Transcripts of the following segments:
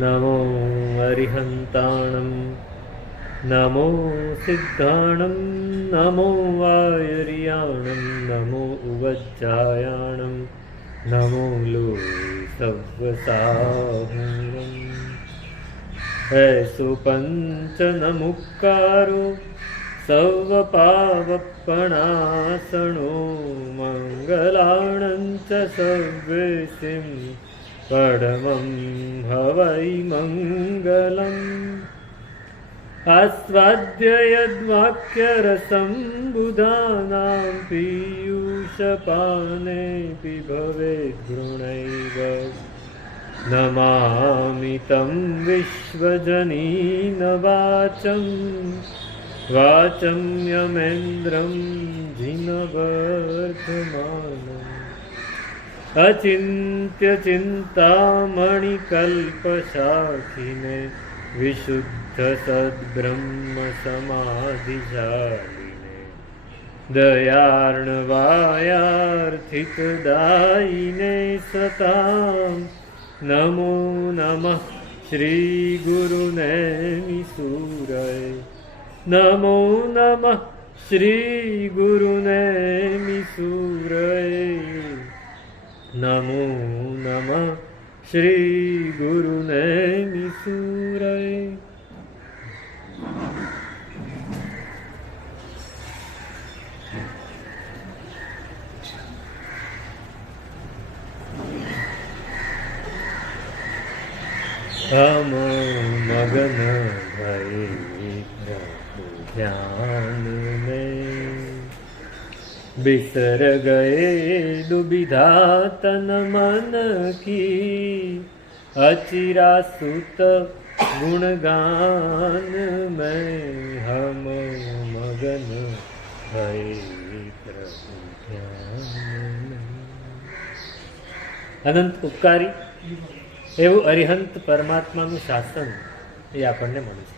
નમો અરિહંતાણમ નમો સિદ્ધાણમ નમો વાયુર્યાણમ નમો ઉવજ્જાયાણમ નમો લોસવ્વસાહુરમ એસો પંચનમુક્કારો સર્વપાવપણાસણો મંગલાણં ચ સર્વેસિં પરમં હવૈ મંગલમ આસ્વાદ્ય યદ્વાક્યરસં બુધાનાં પીયુષપાનેऽપि ભવેદ્ ગૃણૈવ નમામિ तं વિશ્વજનીન વાચં વાચં યમેન્દ્રં જીનવર્ધમાનम् અચિંત્ય ચિંતામણિકલ્પશાખિને વિશુદ્ધ સદ્બ્રહ્મ સમાધિશાલિને દયાર્ણવાયાર્થિતદાયિને સતાં નમો નમઃ શ્રી ગુરુનૈમિસૂરય નમો નમઃ શ્રી ગુરુનૈમિસૂરય નમો નમઃ શ્રી ગુરુનૈમિસૂરય. હમ મગન ભય પ્રભુ ધ્યાન મેં बिसर गए दुविधा तन मन की अचिरा सुत गुणगान में हम मगन भये प्रभु ध्यान. અનંત ઉપકારી એવું અરિહંત પરમાત્માનું શાસન એ આપણને મળે છે.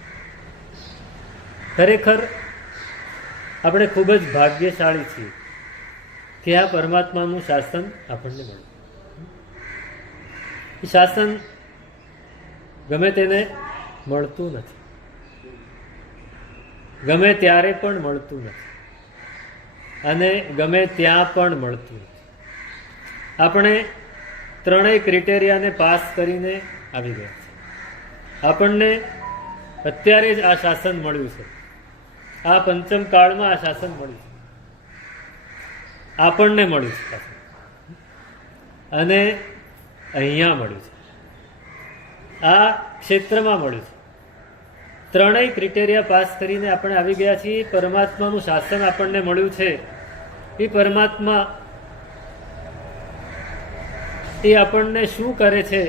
ખરેખર આપણે ખૂબ જ ભાગ્યશાળી છીએ કે આ પરમાત્માનું શાસન આપણને મળે. એ શાસન ગમે તેને મળતું નથી, ગમે ત્યારે પણ મળતું નથી અને ગમે ત્યાં પણ મળતું નથી. આપણે ત્રણેય ક્રિટેરિયાને પાસ કરીને આવી ગયા છે. આપણને અત્યારે જ આ શાસન મળ્યું છે. આ પંચમ કાળમાં આ શાસન મળ્યું છે, આપણને મળ્યું છે અને અહીંયા મળ્યું છે, આ ક્ષેત્રમાં મળ્યું છે. ત્રણેય ક્રિટેરિયા પાસ કરીને આપણે આવી ગયા છીએ. પરમાત્માનું શાસન આપણને મળ્યું છે. એ પરમાત્મા એ આપણને શું કરે છે,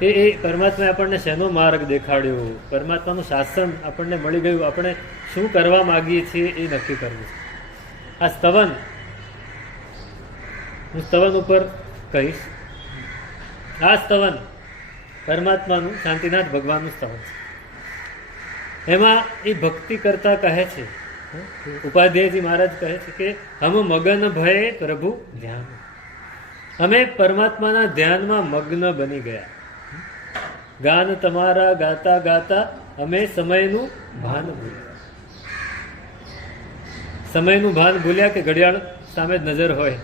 એ પરમાત્માએ આપણને શેનો માર્ગ દેખાડ્યો, પરમાત્માનું શાસન આપણને મળી ગયું, આપણે શું કરવા માગીએ છીએ એ નક્કી કરવું છે. આ સ્તવન હું સ્તવન ઉપર કહીશ. આ સ્તવન પરમાત્માનું શાંતિનાથ ભગવાનનું સ્તવન છે. એમાં એ ભક્તિ કરતા કહે છે, ઉપાધ્યાયજી મહારાજ કહે છે કે હમ મગન ભયે પ્રભુ ધ્યાન. અમે પરમાત્માના ધ્યાનમાં મગ્ન બની ગયા. ગાન તમારા ગાતા ગાતા અમે સમયનું ભાન ભૂલ્યા. સમયનું ભાન ભૂલ્યા કે ઘડિયાળ સામે જ નજર હોય,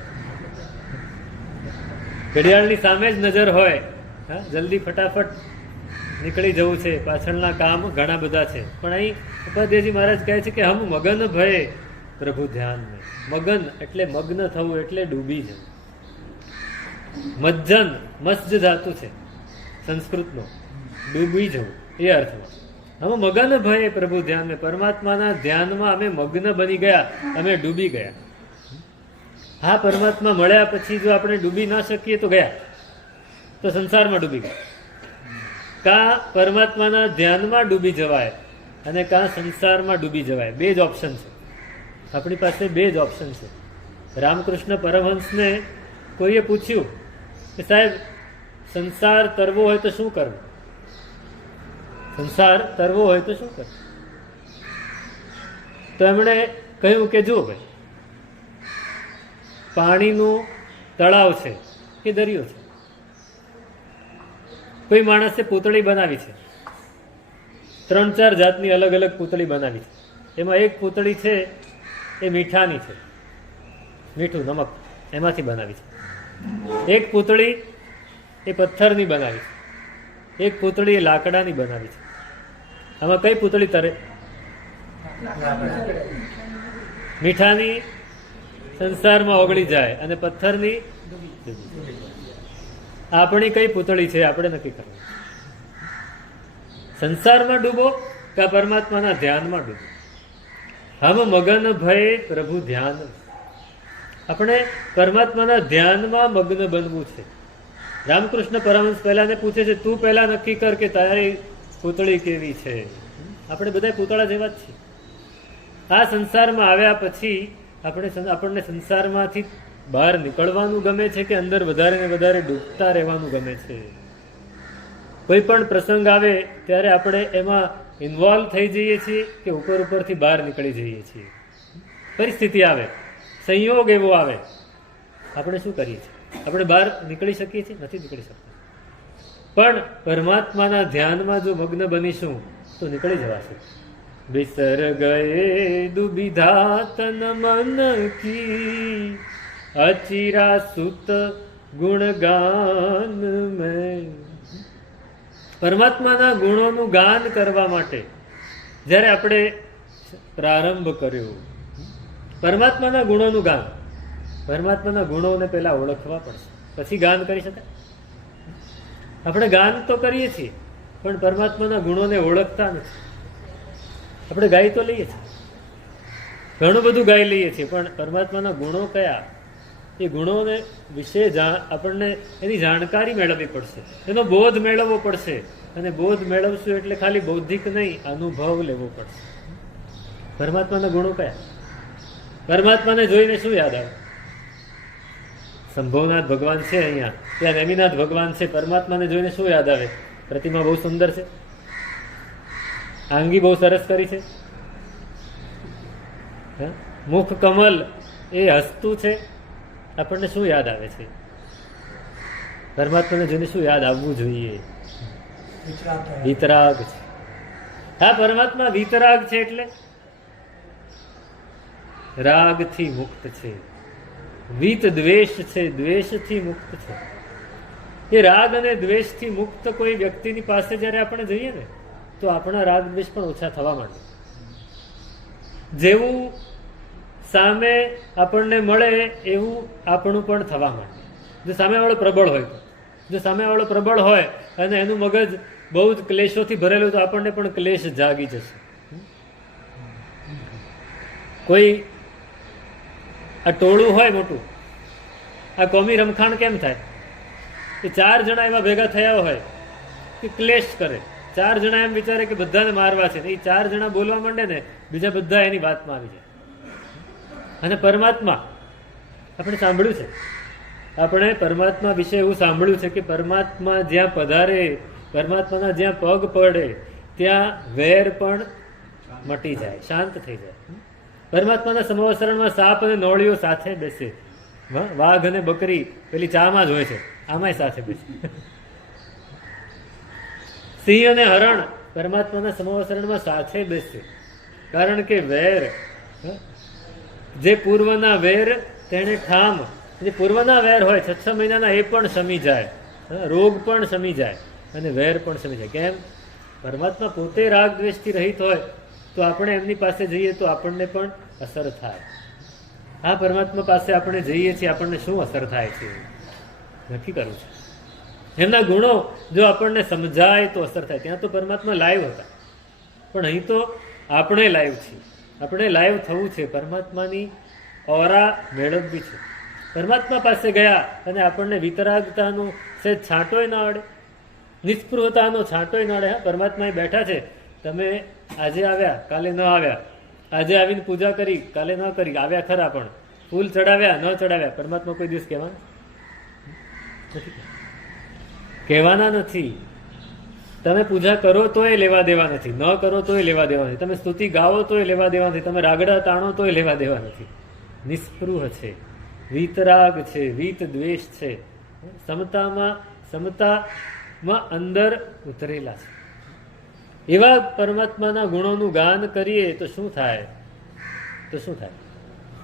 ઘડિયાળની સામે જ નજર હોય, હા જલ્દી ફટાફટ નીકળી જવું છે, પાછળના કામ ઘણા બધા છે. પણ અહીં ઉપાધ્યાયજી મહારાજ કહે છે કે હમ મગન ભયે પ્રભુ ધ્યાન. મગન એટલે મગ્ન થવું, એટલે ડૂબી જવું. મજ્જન મસ્જ ધાતુ છે સંસ્કૃતનો, ડૂબી જવું એ અર્થમાં. અમે મગન ભયે પ્રભુ ધ્યાન મેં, પરમાત્માના ધ્યાનમાં અમે મગ્ન બની ગયા, અમે ડૂબી ગયા. હા પરમાત્મા મળ્યા પછી જો આપણે ડૂબી ના શકીએ તો ગયા, તો સંસારમાં ડૂબી ગયા. કાં પરમાત્માના ધ્યાનમાં ડૂબી જવાય અને કાં સંસારમાં ડૂબી જવાય. બે જ ઓપ્શન છે આપણી પાસે, બે જ ઓપ્શન છે. રામકૃષ્ણ પરમહંસને કોઈએ પૂછ્યું કે સાહેબ સંસાર તરવો હોય તો શું કરવું, સંસાર તરવો હોય તો શું કરવું? તો એમણે કહ્યું કે જો ભાઈ પાણીનું તળાવ છે કે દરિયો છે. કોઈ માણસે પૂતળી બનાવી છે, 3-4 જાતની અલગ અલગ પૂતળી બનાવી છે. એમાં એક પૂતળી છે એ મીઠાની છે, મીઠું નમક એમાંથી બનાવી છે. એક પૂતળી એ પથ્થરની બનાવી છે, એક પૂતળી એ લાકડાની બનાવી છે. આમાં કઈ પૂતળી તરે? મીઠાની સંસારમાં ઓગળી જાય અને પથ્થરની આપણી કઈ પૂતળી છે આપણે નક્કી કરવું. સંસારમાં ડૂબો કે પરમાત્માના ધ્યાનમાં ડૂબો. હમ મગન ભય પ્રભુ ધ્યાન. આપણે પરમાત્માના ધ્યાનમાં મગ્ન બનવું છે. રામકૃષ્ણ પરમહંસ પહેલાને પૂછે છે, તું પહેલા નક્કી કર કે તારી પૂતળી કેવી છે. આપણે બધા પૂતળા જેવા જ છીએ. આ સંસારમાં આવ્યા પછી આપણને સંસારમાંથી બહાર નીકળવાનું ગમે છે કે અંદર વધારે ને વધારે ડૂબતા રહેવાનું ગમે છે? કોઈ પણ પ્રસંગ આવે ત્યારે આપણે એમાં ઇન્વોલ્વ થઈ જઈએ છીએ કે ઉપરથી બહાર નીકળી જઈએ છીએ? પરિસ્થિતિ આવે, સંયોગ એવો આવે, આપણે શું કરીએ છીએ? આપણે બહાર નીકળી શકીએ છીએ? નથી નીકળી શકતા. પણ પરમાત્માના ધ્યાનમાં જો મગ્ન બનીશું તો નીકળી જવાશે. બિસર ગયે દુબિધા તન મન કી, અચિરા સુત ગુણગાન મેં. પરમાત્માના ગુણોનું ગાન કરવા માટે જ્યારે આપણે પ્રારંભ કર્યો, પરમાત્માના ગુણોનું ગાન, પરમાત્માના ગુણોને પહેલા ઓળખવા પડશે, પછી ગાન કરી શકાય. આપણે ગાન તો કરીએ છીએ પણ પરમાત્માના ગુણોને ઓળખતા નથી. આપણે ગાઈ તો લઈએ છીએ, ઘણું બધું ગાઈ લઈએ છીએ, પણ પરમાત્માના ગુણો કયા એ ગુણોને વિશે આપણને એની જાણકારી મેળવવી પડશે, એનો બોધ મેળવવો પડશે. અને બોધ મેળવશું એટલે ખાલી બૌદ્ધિક નહીં, અનુભવ લેવો પડશે. પરમાત્માના ગુણો કયા? પરમાત્માને જોઈને શું યાદ આવે? સંભવનાથ ભગવાન છે અહીંયા, ત્યાં નેમિનાથ ભગવાન છે. પરમાત્માને જોઈને શું યાદ આવે? પ્રતિમા બહુ સુંદર છે, આંગી બહુ સરસ કરી છે, મુખ કમલ એ હસતું છે. આપણને શું યાદ આવે છે? પરમાત્માને જોઈને શું યાદ આવવું જોઈએ? વિતરાગ છે. હા, પરમાત્મા વિતરાગ છે એટલે રાગથી મુક્ત છે. વિત દ્વેષ છે, દ્વેષથી મુક્ત છે. એ રાગ અને દ્વેષથી મુક્ત કોઈ વ્યક્તિની પાસે જયારે આપણે જઈએ ને તો આપણા રાગ દ્વેષ પણ ઓછા થવા માંડે. જેવું સામે આપણને મળે એવું આપણું પણ થવા માંડે. જો સામેવાળો પ્રબળ હોય તો, જો સામેવાળો પ્રબળ હોય અને એનું મગજ બહુ જ ક્લેશોથી ભરેલું તો આપણને પણ ક્લેશ જાગી જશે. કોઈ આ ટોળું હોય મોટું, આ કોમી રમખાણ કેમ થાય? કે 4 જણા એવા ભેગા થયા હોય કે ક્લેશ કરે. 4 જણા એમ વિચારે કે બધાને મારવા છે, એ 4 જણા બોલવા માંડે ને બીજા બધા એની વાતમાં આવી જાય. અને પરમાત્મા આપણે સાંભળ્યું છે, આપણે પરમાત્મા વિશે એવું સાંભળ્યું છે કે પરમાત્મા જ્યાં પધારે, પરમાત્માના જ્યાં પગ પડે ત્યાં વેર પણ મટી જાય, શાંત થઈ જાય. પરમાત્માના સંવત્સરણમાં સાપ અને નોળીઓ સાથે બેસે, વાઘ અને બકરી પેલી ચામાં જ હોય છે, આમાંય સાથે બેસે. સિંહ અને હરણ પરમાત્માના સંવત્સરણમાં સાથે બેસે, કારણ કે વેર, જે પૂર્વના વેર તેને ઠામ, જે પૂર્વના વેર હોય 6 મહિનાના એ પણ શમી જાય, રોગ પણ શમી જાય અને વેર પણ શમી જાય. કેમ? પરમાત્મા પોતે રાગ દ્વેષથી રહિત હોય તો આપણે એમની પાસે જઈએ તો આપણને પણ અસર થાય. આ પરમાત્મા પાસે આપણે જઈએ છીએ, આપણને શું અસર થાય છે નક્કી કરવું છે. એમના ગુણો જો આપણને સમજાય તો અસર થાય. ત્યાં તો પરમાત્મા લાઈવ હતા, પણ અહીં તો આપણે લાઈવ છીએ. આપણે લાઈવ થવું છે, પરમાત્માની ઓરા મેળવવી છે. પરમાત્મા પાસે ગયા અને આપણને વિતરાગતાનો સહેજ છાંટોય ના અડે, નિસ્પૃહતાનો છાંટોય ના અડે. હા, પરમાત્મા બેઠા છે, તમે આજે આવ્યા કાલે ન આવ્યા, આજે આવીને પૂજા કરી કાલે ન કરી, આવ્યા ખરા પણ ફૂલ ચડાવ્યા ન ચડાવ્યા, પરમાત્મા કોઈ દિવસ કહેવાના નથી. કહેવાના નથી. તમે પૂજા કરો તોય લેવા દેવા નથી, ન કરો તોય લેવા દેવા નથી, તમે સ્તુતિ ગાઓ તોય લેવા દેવા નથી, તમે રાગડા તાણો તોય લેવા દેવા નથી. નિસ્પૃહ છે, વીતરાગ છે, વીત દ્વેષ છે, સમતામાં અંદર ઉતરેલા છે. એવા પરમાત્માના ગુણોનું ગાન કરીએ તો શું થાય?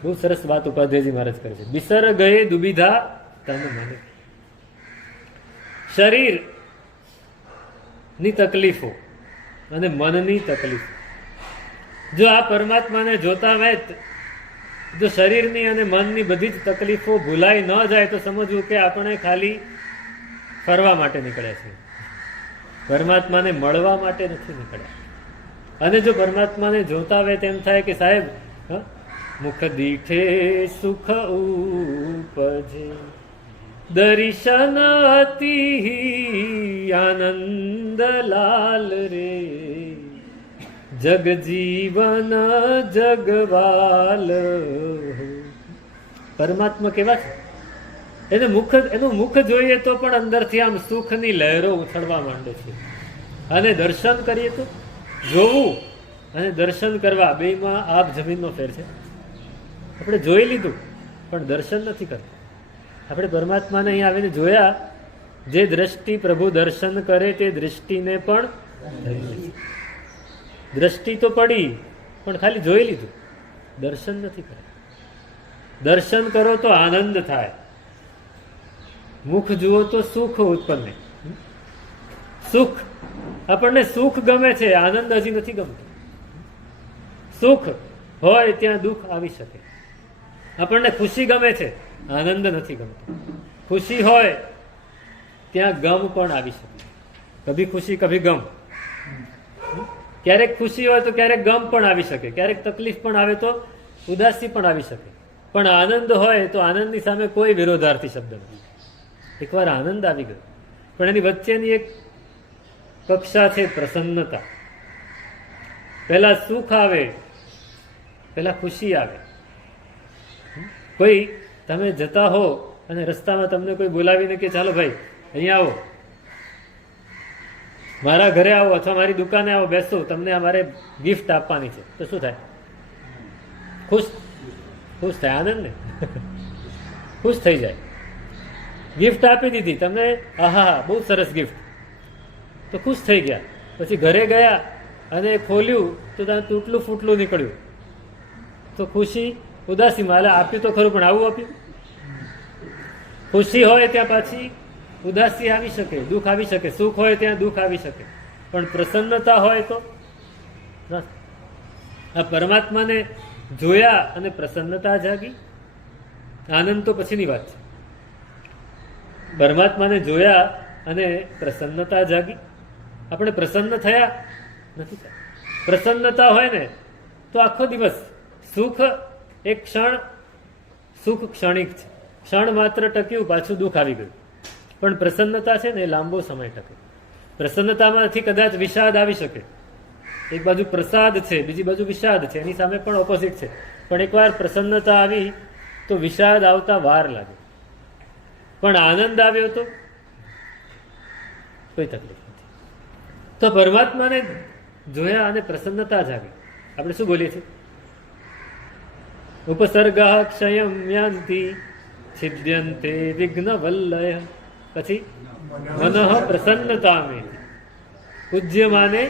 બહુ સરસ વાત ઉપાધ્યાયજી મહારાજ કરે છે. બિસર ગયે દુબિધા તન મને. શરીર ની તકલીફો અને મનની તકલીફો, જો આ પરમાત્માને જોતા વેત જો શરીરની અને મનની બધી જ તકલીફો ભૂલાઈ ન જાય તો સમજવું કે આપણે ખાલી ફરવા માટે નીકળ્યા છીએ, પરમાત્માને મળવા માટે નથી નીકળ્યા. અને જો પરમાત્માને જોતા હોય તેમ થાય કે સાહેબ મુખ દીઠે સુખ ઉપજે, દર્શન અતિ આનંદ લાલ રે, જગ જીવન જગવાલ. પરમાત્મા કેવા છે? એનું મુખ જોઈએ તો પણ અંદરથી આમ સુખની લહેરો ઉછળવા માંડે છે. અને દર્શન કરીએ તો, જોવું અને દર્શન કરવા બેમાં આપ જમીનનો ફેર છે. આપણે જોઈ લીધું પણ દર્શન નથી કરતા. આપણે પરમાત્માને અહીં આવીને જોયા, જે દ્રષ્ટિ પ્રભુ દર્શન કરે તે દૃષ્ટિને પણ દ્રષ્ટિ તો પડી પણ ખાલી જોઈ લીધું, દર્શન નથી કર્યા. દર્શન કરો તો આનંદ થાય, મુખ જુઓ તો સુખ ઉત્પન્ન. સુખ, આપણને સુખ ગમે છે, આનંદ હજી નથી ગમતો. સુખ હોય ત્યાં દુઃખ આવી શકે. આપણને ખુશી ગમે છે, આનંદ નથી ગમતો. ખુશી હોય ત્યાં ગમ પણ આવી શકે. કભી ખુશી કભી ગમ. ક્યારેક ખુશી હોય તો ક્યારેક ગમ પણ આવી શકે, ક્યારેક તકલીફ પણ આવે તો ઉદાસી પણ આવી શકે. પણ આનંદ હોય તો આનંદની સામે કોઈ વિરોધાર્થી શબ્દ નથી. એકવાર આનંદ આવી ગયો, પણ એની વચ્ચેની એક કક્ષા છે પ્રસન્નતા. પહેલા સુખ આવે, પહેલા ખુશી આવે. કોઈ તમે જતા હો અને રસ્તામાં તમને કોઈ બોલાવીને કે ચાલો ભાઈ અહીંયા આવો, મારા ઘરે આવો અથવા મારી દુકાને આવો, બેસો, તમને અમારે ગિફ્ટ આપવાની છે, તો શું થાય? ખુશ થાય, આનંદ ને ખુશ થઈ જાય. ગિફ્ટ આપી દીધી તમને, આહા બહુ સરસ ગિફ્ટ, તો ખુશ થઈ ગયા. પછી ઘરે ગયા અને ખોલ્યું તો ત્યાં તૂટલું ફૂટલું નીકળ્યું, તો ખુશી ઉદાસીમાં આપ્યું તો ખરું પણ આવું આપ્યું. ખુશી હોય ત્યાં પાછી ઉદાસી આવી શકે, દુઃખ આવી શકે. સુખ હોય ત્યાં દુઃખ આવી શકે, પણ પ્રસન્નતા હોય તો આ પરમાત્માને જોયા અને પ્રસન્નતા જાગી. આનંદ તો પછીની વાત છે. પરમાત્માને જોયા અને પ્રસન્નતા જાગી. આપણે પ્રસન્ન થયા નથી થયા. પ્રસન્નતા હોય ને તો આખો દિવસ સુખ એક ક્ષણ, સુખ ક્ષણિક છે, ક્ષણ માત્ર ટક્યું, પાછું દુઃખ આવી ગયું. પણ પ્રસન્નતા છે ને એ લાંબો સમય ટકે. પ્રસન્નતામાંથી કદાચ વિષાદ આવી શકે. એક બાજુ પ્રસાદ છે, બીજી બાજુ વિષાદ છે, એની સામે પણ ઓપોઝિટ છે. પણ એકવાર પ્રસન્નતા આવી તો વિષાદ આવતા વાર લાગે. પણ આનંદ આવ્યો તો કોઈ તકલીફ નથી. તો પરમાત્માને જોયા અને પ્રસન્નતા જાગી. આપણે શું બોલીએ છીએ? ઉપસર્ગા ક્ષયમ યાન્તિ છિદ્યન્તે વિઘ્ન વલ્લય. પછી મનઃ પ્રસન્નતા મે પૂજ્યમાને.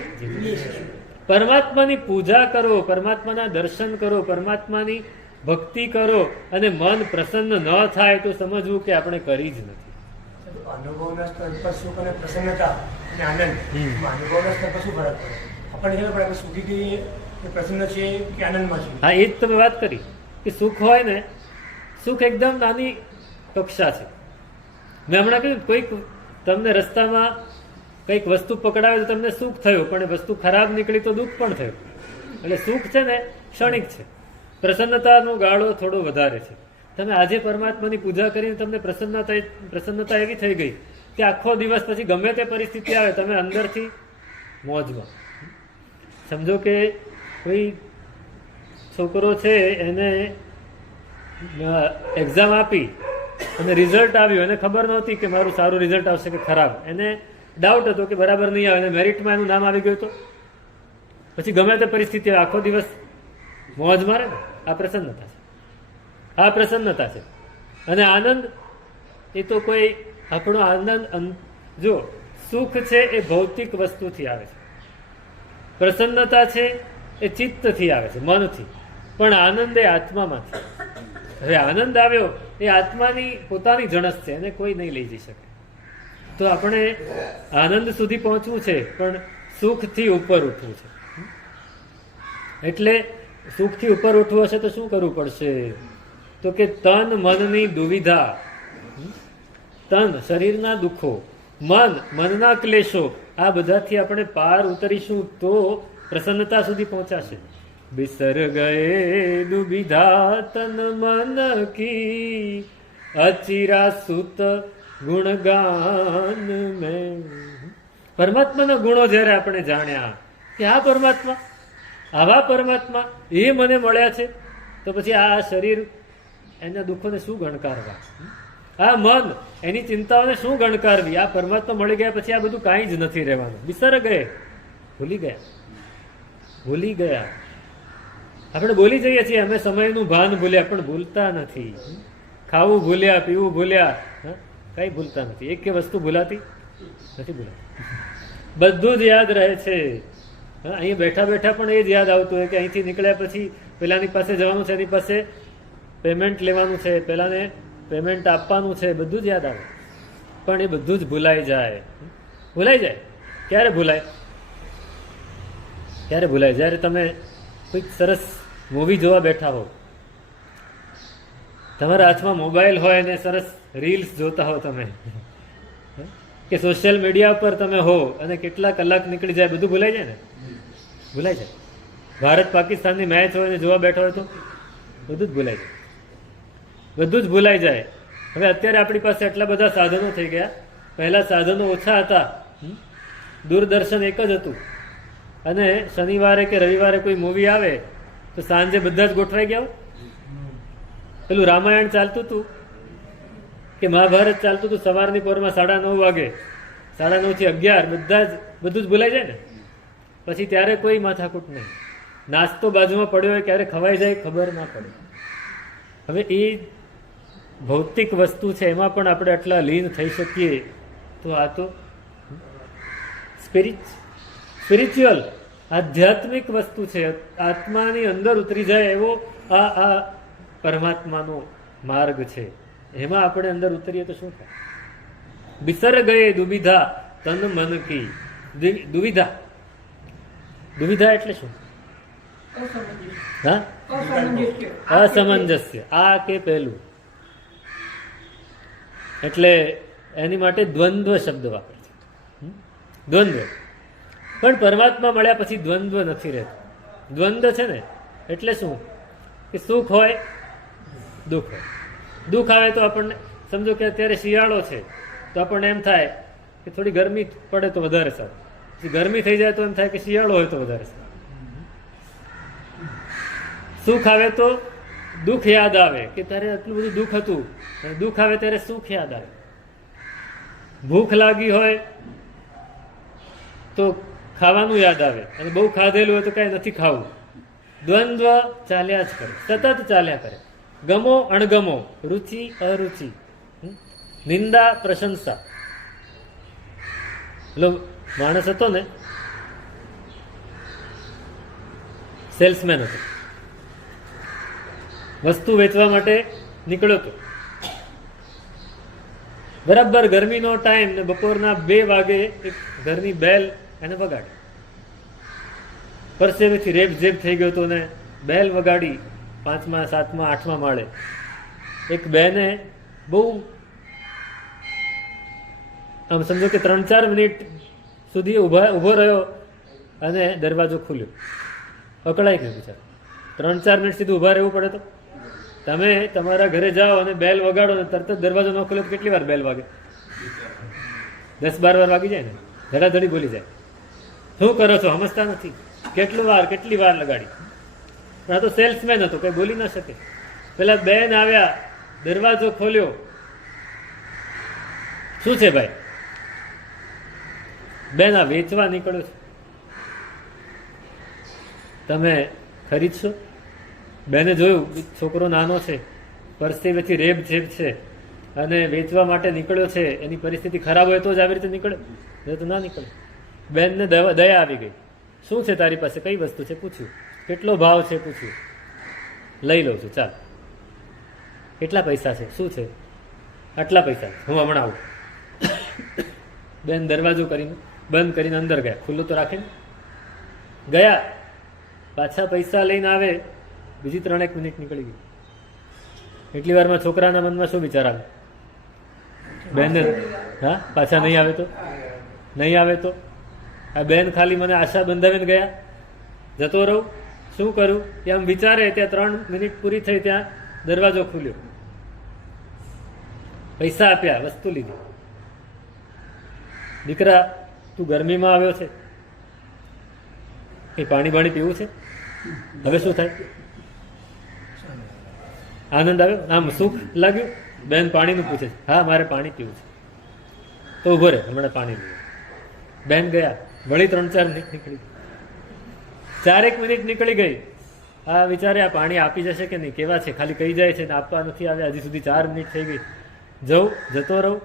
પરમાત્માની પૂજા કરો, પરમાત્માના દર્શન કરો, પરમાત્માની ભક્તિ કરો અને મન પ્રસન્ન ન થાય તો સમજવું કે આપણે કરી જ નથી. અનુભવના સ્તર પર સુખ અને પ્રસન્નતા અને આનંદ, અનુભવના સ્તર પર શું ફરક પડે? આપણને ખબર પડે આપણે સુખી છીએ કે પ્રસન્ન છીએ કે આનંદમાં છીએ. હા, એ જ તમે વાત કરી કે સુખ હોય ને, સુખ એકદમ નાની કક્ષા છે. મેં હમણાં કહ્યું, કોઈક તમને રસ્તામાં કંઈક વસ્તુ પકડાવે તો તમને સુખ થયું, પણ એ વસ્તુ ખરાબ નીકળી તો દુઃખ પણ થયું. એટલે સુખ છે ને ક્ષણિક છે, પ્રસન્નતાનો ગાળો થોડો વધારે છે. તમે આજે પરમાત્માની પૂજા કરીને તમને પ્રસન્નતા એવી થઈ ગઈ કે આખો દિવસ પછી ગમે તે પરિસ્થિતિ આવે તમે અંદરથી મોજમાં. સમજો કે કોઈ છોકરો છે, એને એક્ઝામ આપી અને રિઝલ્ટ આવ્યું, એને ખબર નહોતી કે મારું સારું રિઝલ્ટ આવશે કે ખરાબ. એને ડાઉટ હતો કે બરાબર નહીં આવે, અને મેરિટમાં એનું નામ આવી ગયું તો પછી ગમે તે પરિસ્થિતિ આખો દિવસ મોજ મારે ને. આ પ્રસન્નતા છે, આ પ્રસન્નતા છે. અને આનંદ એ તો કોઈ આપણો આનંદ, જો સુખ છે એ ભૌતિક વસ્તુથી આવે છે, પ્રસન્નતા છે એ ચિત્તથી આવે છે, મનથી, પણ આનંદ એ આત્મામાંથી. હવે આનંદ આવ્યો એ આત્માની પોતાની જણસ છે, એને કોઈ નહીં લઈ જઈ શકે. તો આપણે આનંદ સુધી પહોંચવું છે, પણ સુખથી ઉપર ઉઠવું છે. એટલે સુખથી ઉપર ઉઠવું હશે તો શું કરવું પડશે? તો કે તન મનની દુવિધા, તન શરીરના દુઃખો, મનના ક્લેશો, આ બધાથી આપણે પાર ઉતરીશું તો પ્રસન્નતા સુધી પહોંચાશે. બિસર ગયે દુવિધા તન મન કી, અચિરા સુત ગુણગાન મેં. પરમાત્માના ગુણો જ્યારે આપણે જાણ્યા કે આ પરમાત્મા, આવા પરમાત્મા એ મને મળ્યા છે, તો પછી આ શરીર એના દુઃખોને શું ગણકારવા, આ મન એની ચિંતાઓને શું ગણકારવી? આ પરમાત્મા મળી ગયા પછી આ બધું કાંઈ જ નથી રહેવાનું. બિસર ગયે, ભૂલી ગયા. આપણે બોલી જઈએ છીએ અમે સમયનું ભાન ભૂલ્યા, પણ ભૂલતા નથી. ખાવું ભૂલ્યા, પીવું ભૂલ્યા, કઈ ભૂલતા નથી. એક કે વસ્તુ ભૂલાતી નથી, ભૂલાતી બધું જ યાદ રહે છે. અહીં બેઠા બેઠા પણ એ જ યાદ આવતું હોય કે અહીંથી નીકળ્યા પછી પેલાની પાસે જવાનું છે, એની પાસે પેમેન્ટ લેવાનું છે, પેલાને પેમેન્ટ આપવાનું છે, બધું જ યાદ આવે. પણ એ બધું જ ભૂલાઈ જાય. ક્યારે ભૂલાય? જ્યારે તમે કોઈક સરસ મૂવી જોવા બેઠા હો, તમારા હાથમાં મોબાઈલ હોય ને સરસ રીલ્સ જોતા હો તમે, કે સોશિયલ મીડિયા પર તમે હો અને કેટલા કલાક નીકળી જાય, બધું ભૂલાઈ જાય ને? ભૂલાઈ જાય. ભારત પાકિસ્તાનની મેચ હોય ને જોવા બેઠા હોય તો બધું જ ભૂલાઈ જાય. બધું જ ભૂલાઈ જાય. હવે અત્યારે આપણી પાસે એટલા બધા સાધનો થઈ ગયા. પહેલા સાધનો ઓછા હતા, દૂરદર્શન એક જ હતું, અને શનિવારે કે રવિવારે કોઈ મૂવી આવે તો સાંજે બધા જ ગોઠવાઈ ગયા. પેલું રામાયણ ચાલતું હતું કે મહાભારત ચાલતું હતું સવારની પોરમાં 9:30 વાગે, 9:30 થી 11, બધું જ ભૂલાઈ જાય ને. પછી ત્યારે કોઈ માથાકૂટ નહીં. નાસ્તો બાજુમાં પડ્યો હોય, ક્યારે ખવાઈ જાય ખબર ના પડે. હવે એ ભૌતિક વસ્તુ છે, એમાં પણ આપણે આટલા લીન થઈ શકીએ, તો આ તો સ્પિરિચ્યુઅલ આધ્યાત્મિક વસ્તુ છે. આત્માની અંદર ઉતરી જાય એવો આ પરમાત્માનો માર્ગ છે. એમાં આપણે અંદર ઉતરીએ તો શું થાય? બિસર ગયે દુવિધા તન મન કી. દુવિધા એટલે શું? અસમંજસ્ય. આ કે પહેલું, એટલે એની માટે દ્વંદ્વ શબ્દ વાપરે છે. દ્વંદ્વ. પણ પરમાત્મા મળ્યા પછી દ્વંદ્વ નથી રહેતો. દ્વંદ્વ છે ને એટલે શું? કે સુખ હોય, દુઃખ હોય. દુઃખ આવે તો આપણને, સમજો કે અત્યારે શિયાળો છે તો આપણને એમ થાય કે થોડી ગરમી પડે તો વધારે સારું. પછી ગરમી થઈ જાય તો એમ થાય કે શિયાળો હોય તો વધારે સારું. સુખ આવે તો દુઃખ યાદ આવે કે ત્યારે આટલું બધું દુઃખ હતું, અને દુઃખ આવે ત્યારે સુખ યાદ આવે. ભૂખ લાગી હોય તો ખાવાનું યાદ આવે, અને બહુ ખાધેલું હોય તો કાંઈ નથી ખાવું. દ્વંદ્વ ચાલ્યા જ કરે, સતત ચાલ્યા કરે. ગમો અણગમો, રુચિ અરુચિ, નિંદા પ્રશંસા. એટલે માણસ હતો ને, સેલ્સમેન હતો, વસ્તુ વેચવા માટે નીકળ્યો હતો. બરાબર ગરમીનો ટાઈમ ને બપોરના 2 વાગે એક ઘરની બેલ એને વગાડી. પરસેવેથી રેબઝેબ થઈ ગયો હતો ને બેલ વગાડી 5મા 7મા 8મા માળે. એક બેને બહુ આમ સમજો કે 3-4 મિનિટ સુધી ઊભો રહ્યો અને દરવાજો ખુલ્યો. અકળાઈ ગયો બિચારો. 3-4 મિનિટ સુધી ઊભા રહેવું પડે. તો તમે તમારા ઘરે જાઓ અને બેલ વગાડો ને તરત જ દરવાજો ન ખુલે તો કેટલી વાર બેલ વાગે? 10-12 વાર વાગી જાય ને, ધડાધડી બોલી જાય. શું કરો છો? સમજતા નથી. કેટલી વાર લગાડી. પણ આ તો સેલ્સમેન હતો, કઈ બોલી ના શકે. પેલા બેન આવ્યા, દરવાજો ખોલ્યો. શું છે ભાઈ? બેન આ વેચવા નીકળ્યો છે, તમે ખરીદશો? બેને જોયું છોકરો નાનો છે, પરસેવેથી રેબ ઝેબ છે અને વેચવા માટે નીકળ્યો છે, એની પરિસ્થિતિ ખરાબ હોય તો જ આવી રીતે નીકળે, એ તો ના નીકળે. બેનને દયા આવી ગઈ. શું છે તારી પાસે, કઈ વસ્તુ છે પૂછ્યું, કેટલો ભાવ છે પૂછ્યું, લઈ લઉં છું ચાલ. કેટલા પૈસા છે, શું છે, આટલા પૈસા, હું હમણાં આવું. બેન દરવાજો કરીને બંધ કરીને અંદર ગયા, ખુલ્લું તો રાખીને ગયા. પાછા પૈસા લઈને આવે, બીજી 3-1 મિનિટ નીકળી ગઈ. એટલી વારમાં છોકરાના મનમાં શું વિચાર આવે? બેન હા પાછા નહીં આવે તો, નહીં આવે તો. આ બેન ખાલી મને આશા બંધાવીને ગયા, જતો રહું, શું કરું એ આમ વિચારે. ત્યાં 3 મિનિટ પૂરી થઈ, ત્યાં દરવાજો ખુલ્યો, પૈસા આપ્યા, વસ્તુ લીધી. દીકરા તું ગરમીમાં આવ્યો છે, એ પાણી બાણી પીવું છે, હવે શું થાય? આનંદ આવ્યો, આમ સુખ લાગ્યું? બેન પાણીનું પૂછે છે, હા મારે પાણી પીવું છે. તો ઉભો રહે, હમણાં પાણી પીવું. બેન ગયા, વળી 3-4 મિનિટ નીકળી, 4-1 મિનિટ નીકળી ગઈ. આ વિચારે આ પાણી આપી જશે કે નહીં, કેવા છે, ખાલી કહી જાય છે ને આપવા નથી આવ્યા, હજી સુધી 4 મિનિટ થઈ ગઈ. જતો રહું,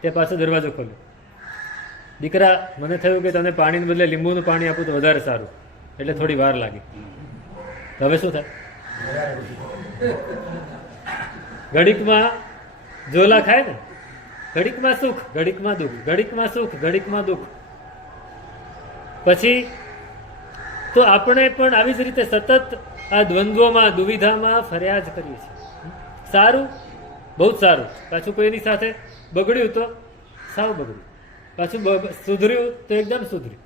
તે પાછો દરવાજો ખોલ્યો. દીકરા મને થયું કે તને પાણીને બદલે લીંબુનું પાણી આપું તો વધારે સારું, એટલે થોડી વાર લાગી. હવે શું થાય? ઘડીકમાં ઝોલા ખાય ને, ઘડીકમાં સુખ, ઘડીકમાં દુઃખ, ઘડીકમાં સુખ, ઘડીકમાં દુઃખ. પછી તો આપણે પણ આવી જ રીતે સતત આ દ્વંદ્વોમાં, દુવિધામાં ફર્યા જ કરીએ છીએ. સારું, બહુ જ સારું, પાછું કોઈની સાથે બગડ્યું તો સાવ બગડ્યું, પાછું સુધર્યું તો એકદમ સુધર્યું.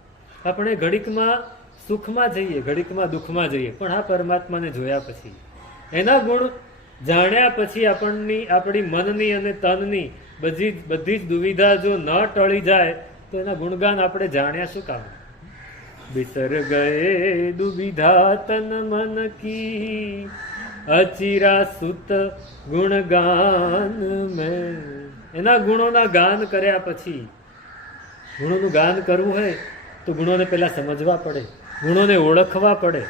આપણે ઘડીકમાં સુખમાં જઈએ, ઘડીકમાં દુઃખમાં જઈએ, પણ આ પરમાત્માને જોયા પછી, એના ગુણ જાણ્યા પછી આપણી મનની અને તનની બધી જ દુવિધા જો ન ટળી જાય તો એના ગુણગાન આપણે જાણ્યા શું કામ? બિસર ગયે દુવિધા તન મન કી, અચિરા સુત ગુણગાન મેં. એના ગુણોના ગાન કર્યા પછી, ગુણોનું ગાન કરવું હોય તો ગુણોને પહેલા સમજવા પડે, ગુણોને ઓળખવા પડે.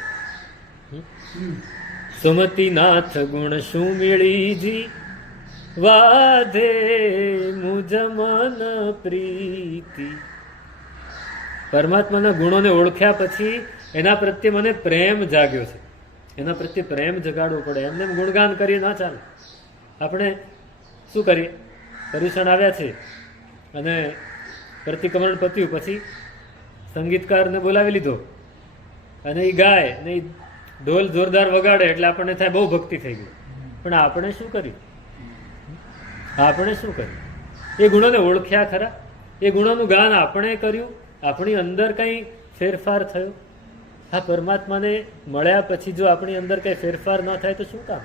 સુમતિનાથ ગુણ શું મેળીજી, વાધે મુજ મન પ્રીતિ. પરમાત્માના ગુણોને ઓળખ્યા પછી એના પ્રત્યે મને પ્રેમ જાગ્યો છે, એના પ્રત્યે પ્રેમ જગાડવો પડે. એમને ગુણગાન કરીએ ના ચાલે. આપણે શું કરીએ, પર્યુષણ આવ્યા છે અને પ્રતિક્રમણ પત્યું, પછી સંગીતકારને બોલાવી લીધો અને એ ગાય ને એ ઢોલ જોરદાર વગાડે એટલે આપણને થાય બહુ ભક્તિ થઈ ગઈ. પણ આપણે શું કર્યું? આપણે શું કર્યું? એ ગુણોને ઓળખ્યા ખરા? એ ગુણોનું ગાન આપણે કર્યું? આપણી અંદર કંઈ ફેરફાર થયો? આ પરમાત્માને મળ્યા પછી જો આપણી અંદર કંઈ ફેરફાર ન થાય તો શું કામ?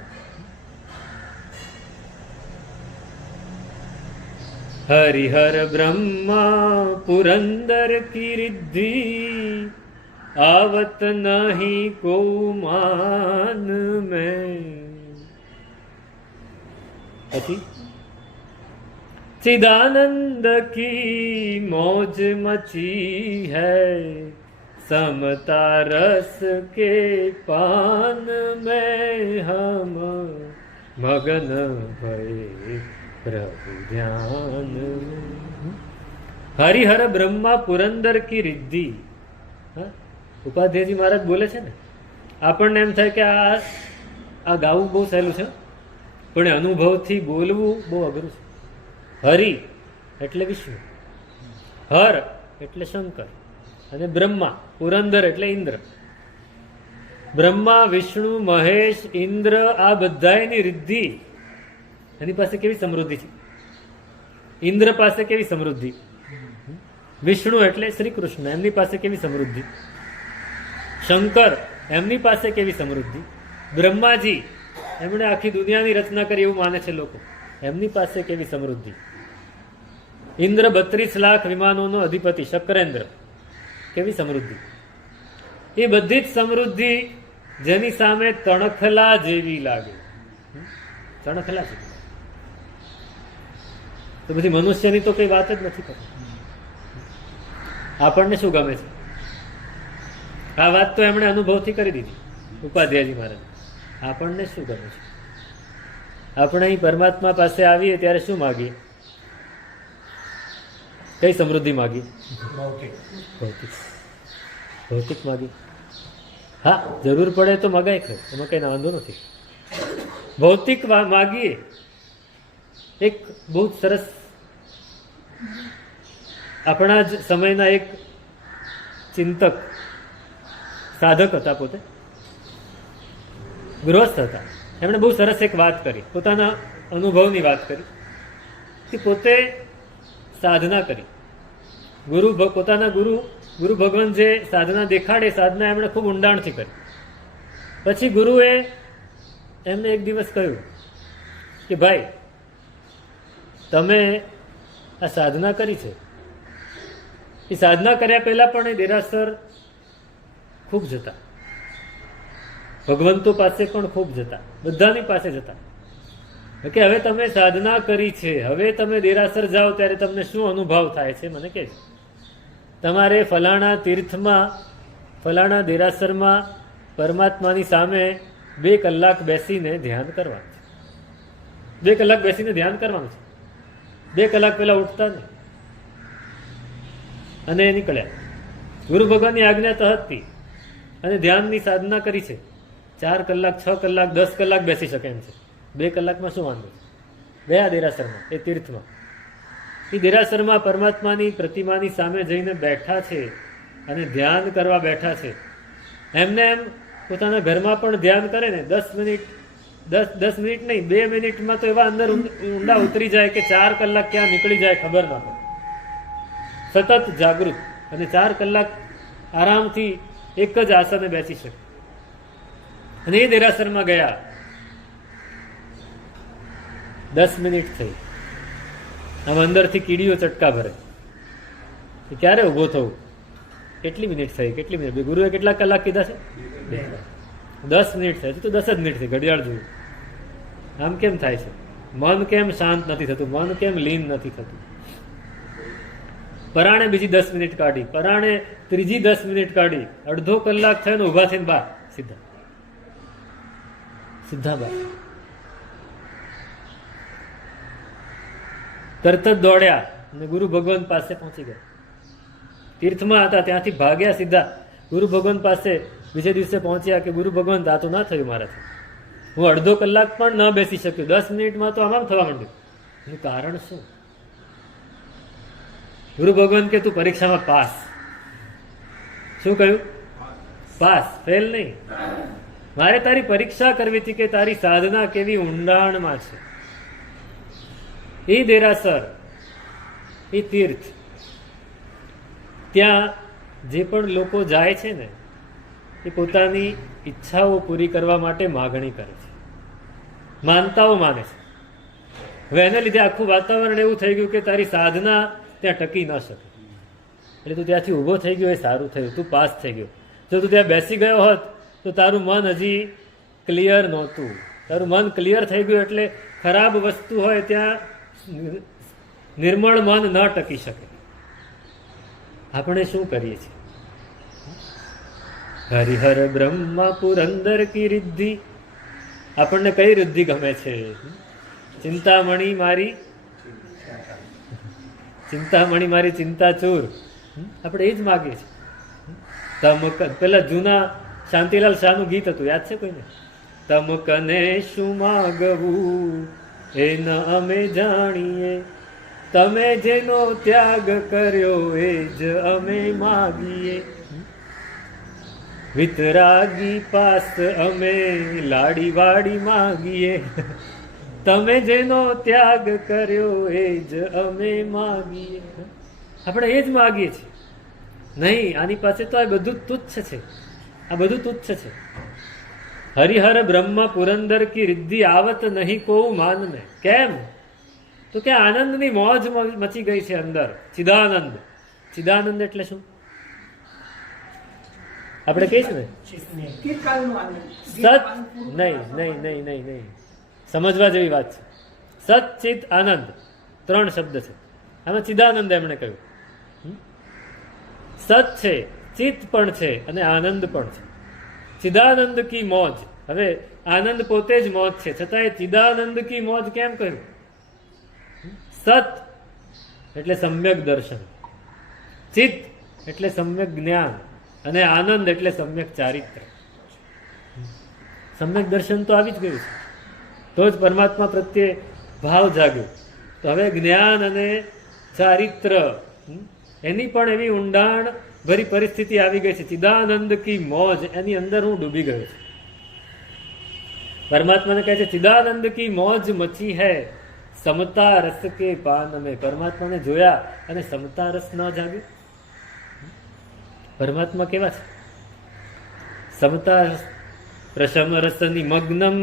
હરિહર બ્રહ્મા પુરંદર કી રિદ્ધિ, आवत नहीं को मान में. પછી चिदानंद की मौज मची है, समता रस के पान में हम मगन भये प्रभु ध्यान. हरिहर બ્રહ્મા પુરંદર કી રિદ્ધિ. ઉપાધ્યાયજી મહારાજ બોલે છે ને, આપણને એમ થાય કે આ ગાવું બહુ સહેલું છે, પણ અનુભવથી બોલવું બહુ અઘરું છે. હરિ એટલે વિષ્ણુ, હર એટલે શંકર, અને બ્રહ્મા, પુરંદર એટલે ઇન્દ્ર. બ્રહ્મા, વિષ્ણુ, મહેશ, ઇન્દ્ર આ બધાની રિદ્ધિ. એની પાસે કેવી સમૃદ્ધિ છે? ઇન્દ્ર પાસે કેવી સમૃદ્ધિ? વિષ્ણુ એટલે શ્રી કૃષ્ણ, એમની પાસે કેવી સમૃદ્ધિ? શંકર એમની પાસે કેવી સમૃદ્ધિ? બ્રહ્માજી એમણે આખી દુનિયાની રચના કરી એવું માને છે લોકો, એમની પાસે કેવી સમૃદ્ધિ? ઇન્દ્ર 32 લાખ વિમાનોનો અધિપતિ શક્રેન્દ્ર, કેવી સમૃદ્ધિ? એ બધી જ સમૃદ્ધિ જેની સામે તણખલા જેવી લાગે. તણખલા છે તો બધી મનુષ્યની તો કઈ વાત જ નથી કરતી. આપણને શું ગમે છે? આ વાત તો એમણે અનુભવથી કરી દીધી ઉપાધ્યાયજી મહારાજ. આપણને શું ગમે છે? આપણે અહીં પરમાત્મા પાસે આવીએ ત્યારે શું માગીએ? કઈ સમૃદ્ધિ માગીએ? ભૌતિક. ભૌતિક. ભૌતિક માગીએ. હા, જરૂર પડે તો મગાય ખરું, એમાં કઈ વાંધો નથી. ભૌતિક માગીએ. એક બહુ સરસ આપણા જ સમયના એક ચિંતક, સાધક હતા, પોતે ગૃહસ્થ હતા. એમણે બહુ સરસ એક વાત કરી, પોતાના અનુભવની વાત કરી કે પોતે સાધના કરી. પોતાના ગુરુ ભગવાન જે સાધના દેખાડે, સાધના એમણે ખૂબ ઊંડાણથી કરી. પછી ગુરુએ એમને એક દિવસ કહ્યું કે ભાઈ, તમે આ સાધના કરી છે, એ સાધના કર્યા પહેલા પણ એ દેરાસર ખૂબ જતા, ભગવંતો પાસે પણ ખૂબ જતા, બધાની પાસે જતા. કે હવે તમે સાધના કરી છે, હવે તમે દેરાસર જાઓ ત્યારે તમને શું અનુભવ થાય છે મને કહેજો. તમારે ફલાણા તીર્થમાં, ફલાણા દેરાસરમાં પરમાત્માની સામે 2 કલાક બેસીને ધ્યાન કરવાનું છે. 2 કલાક બેસીને ધ્યાન કરવાનું છે. 2 કલાક પહેલા ઉઠતા નહીં. અને એ નીકળ્યા ગુરુ ભગવાનની આજ્ઞા તહતથી, અને ધ્યાનની સાધના કરી છે. 4 કલાક, 6 કલાક, 10 કલાક બેસી શકે એમ છે. 2 કલાકમાં શું વાંધો? ગયા દેરાસરમાં, એ તીર્થમાં, એ દેરાસરમાં પરમાત્માની પ્રતિમાની સામે જઈને બેઠા છે અને ધ્યાન કરવા બેઠા છે. એમને એમ પોતાના ઘરમાં પણ ધ્યાન કરે ને, 10 મિનિટ, 10 મિનિટ નહીં, 2 મિનિટમાં તો એવા અંદર ઊંડા ઉતરી જાય કે 4 કલાક ક્યાં નીકળી જાય ખબર ના પડે. સતત જાગૃત, અને 4 કલાક આરામથી એક જ આસને બેસી શકે. અને એ દેરાસરમાં ગયા, 10 મિનિટ થઈ, આમ અંદરથી કીડીઓ ચટકા ભરે કે ક્યારે ઊભો થવું. કેટલી મિનિટ થઈ, કેટલી મિનિટ? ગુરુએ કેટલા કલાક કીધા છે? 10 મિનિટ થઈ. તો 10 જ મિનિટ થઈ. ઘડિયાળ જોયું. આમ કેમ થાય છે? મન કેમ શાંત નથી થતું? મન કેમ લીન નથી થતું? પરાણે બીજી 10 મિનિટ કાઢી, પરાણે ત્રીજી 10 મિનિટ કાઢી, અડધો કલાક થયો ને ઉભા થઈને બહાર, સીધા બહાર. તરત જ દોડ્યા અને ગુરુ ભગવાન પાસે પહોંચી ગયા. તીર્થમાં હતા ત્યાંથી ભાગ્યા સીધા ગુરુ ભગવાન પાસે. બીજે દિવસે પહોંચ્યા કે ગુરુ ભગવાન, આ તો ના થયું મારાથી, હું અડધો કલાક પણ ન બેસી શક્યો, 10 મિનિટમાં તો આમ થવા માંડ્યું. એનું કારણ શું? ગુરુ ભગવાન કે તું પરીક્ષામાં પાસ. શું કહ્યું? પાસ, ફેલ નહીં. મારે તારી પરીક્ષા કરવી હતી કે તારી સાધના કેવી ઊંડાણમાં છે. એ દેરાસર, એ તીર્થ, ત્યાં જે પણ લોકો જાય છે ને, એ પોતાની ઈચ્છાઓ પૂરી કરવા માટે માગણી કરે છે, માનતાઓ માને છે. હવે એને લીધે આખું વાતાવરણ એવું થઈ ગયું કે તારી સાધના ત્યાં ટકી ન શકે. એટલે તું ત્યાંથી ઊભો થઈ ગયો, એ સારું થયું, તું પાસ થઈ ગયો. જો તું ત્યાં બેસી ગયો હોત તો તારું મન હજી ક્લિયર નહોતું. તારું મન ક્લિયર થઈ ગયું એટલે ખરાબ વસ્તુ હોય ત્યાં નિર્મળ મન ન ટકી શકે. આપણે શું કરીએ છીએ? હરિહર બ્રહ્મા પુરંદર કી રિદ્ધિ. આપણને કઈ રિદ્ધિ ગમે છે? ચિંતામણી મારી, ચિંતામણી મારી ચિંતાચૂર. આપણે એ જ માગીએ છીએ. પેલા જૂના શાંતિલાલ શાહનું ગીત હતું, યાદ છે કોઈને? તમ કને શું માગવું એ ન અમે જાણીએ, તમે જેનો ત્યાગ કર્યો એ જ અમે માગીએ. વિતરાગી પાસ અમે લાડી વાડી માગીએ, તમે જેનો ત્યાગ કર્યો એ જ અમે માગીએ. આપણે એ જ માગીએ છીએ. નહીં, આની પાસે તો આ બધું તુચ્છ છે, આ બધું તુચ્છ છે. હરિહર બ્રહ્મા પુરંદર કી રિદ્ધિ આવત નહીં કોઉ માનને. કેમ? તો કે આનંદની મોજ મચી ગઈ છે અંદર. ચિદાનંદ. ચિદાનંદ એટલે શું? આપણે કહીશું ને, સત. નહીં નહીં નહીં નહીં નહીં, સમજવા જેવી વાત છે. સત, ચિત, આનંદ, 3 શબ્દ છે. આમાં ચિદાનંદ એમણે કહ્યું. સત છે, ચિત્ત પણ છે અને આનંદ પણ છે. ચિદાનંદ કી મોજ. હવે આનંદ પોતે જ મોજ છે, છતાંય ચિદાનંદ કી મોજ કેમ કહ્યું? સત એટલે સમ્યક દર્શન, ચિત્ત એટલે સમ્યક જ્ઞાન, અને આનંદ એટલે સમ્યક ચારિત્ર. સમ્યક દર્શન તો આવી જ ગયું છે, તો જ પરમાત્મા પ્રત્યે ભાવ જાગ્યો. તો હવે જ્ઞાન અને ચારિત્ર એની પણ એવી ઊંડાણ ભરી પરિસ્થિતિ આવી ગઈ છે. ચિદાનંદ કી મોજ, એની અંદર હું ડૂબી ગયો છું. પરમાત્માને કહે છે ચિદાનંદ કી મોજ મચી હૈ, સમતા રસ કે પાન में. પરમાત્માને જોયા અને સમતા રસ ન જાગ્યો? પરમાત્મા કેવા છે? સમતા પ્રશમ રસ નિમગ્નમ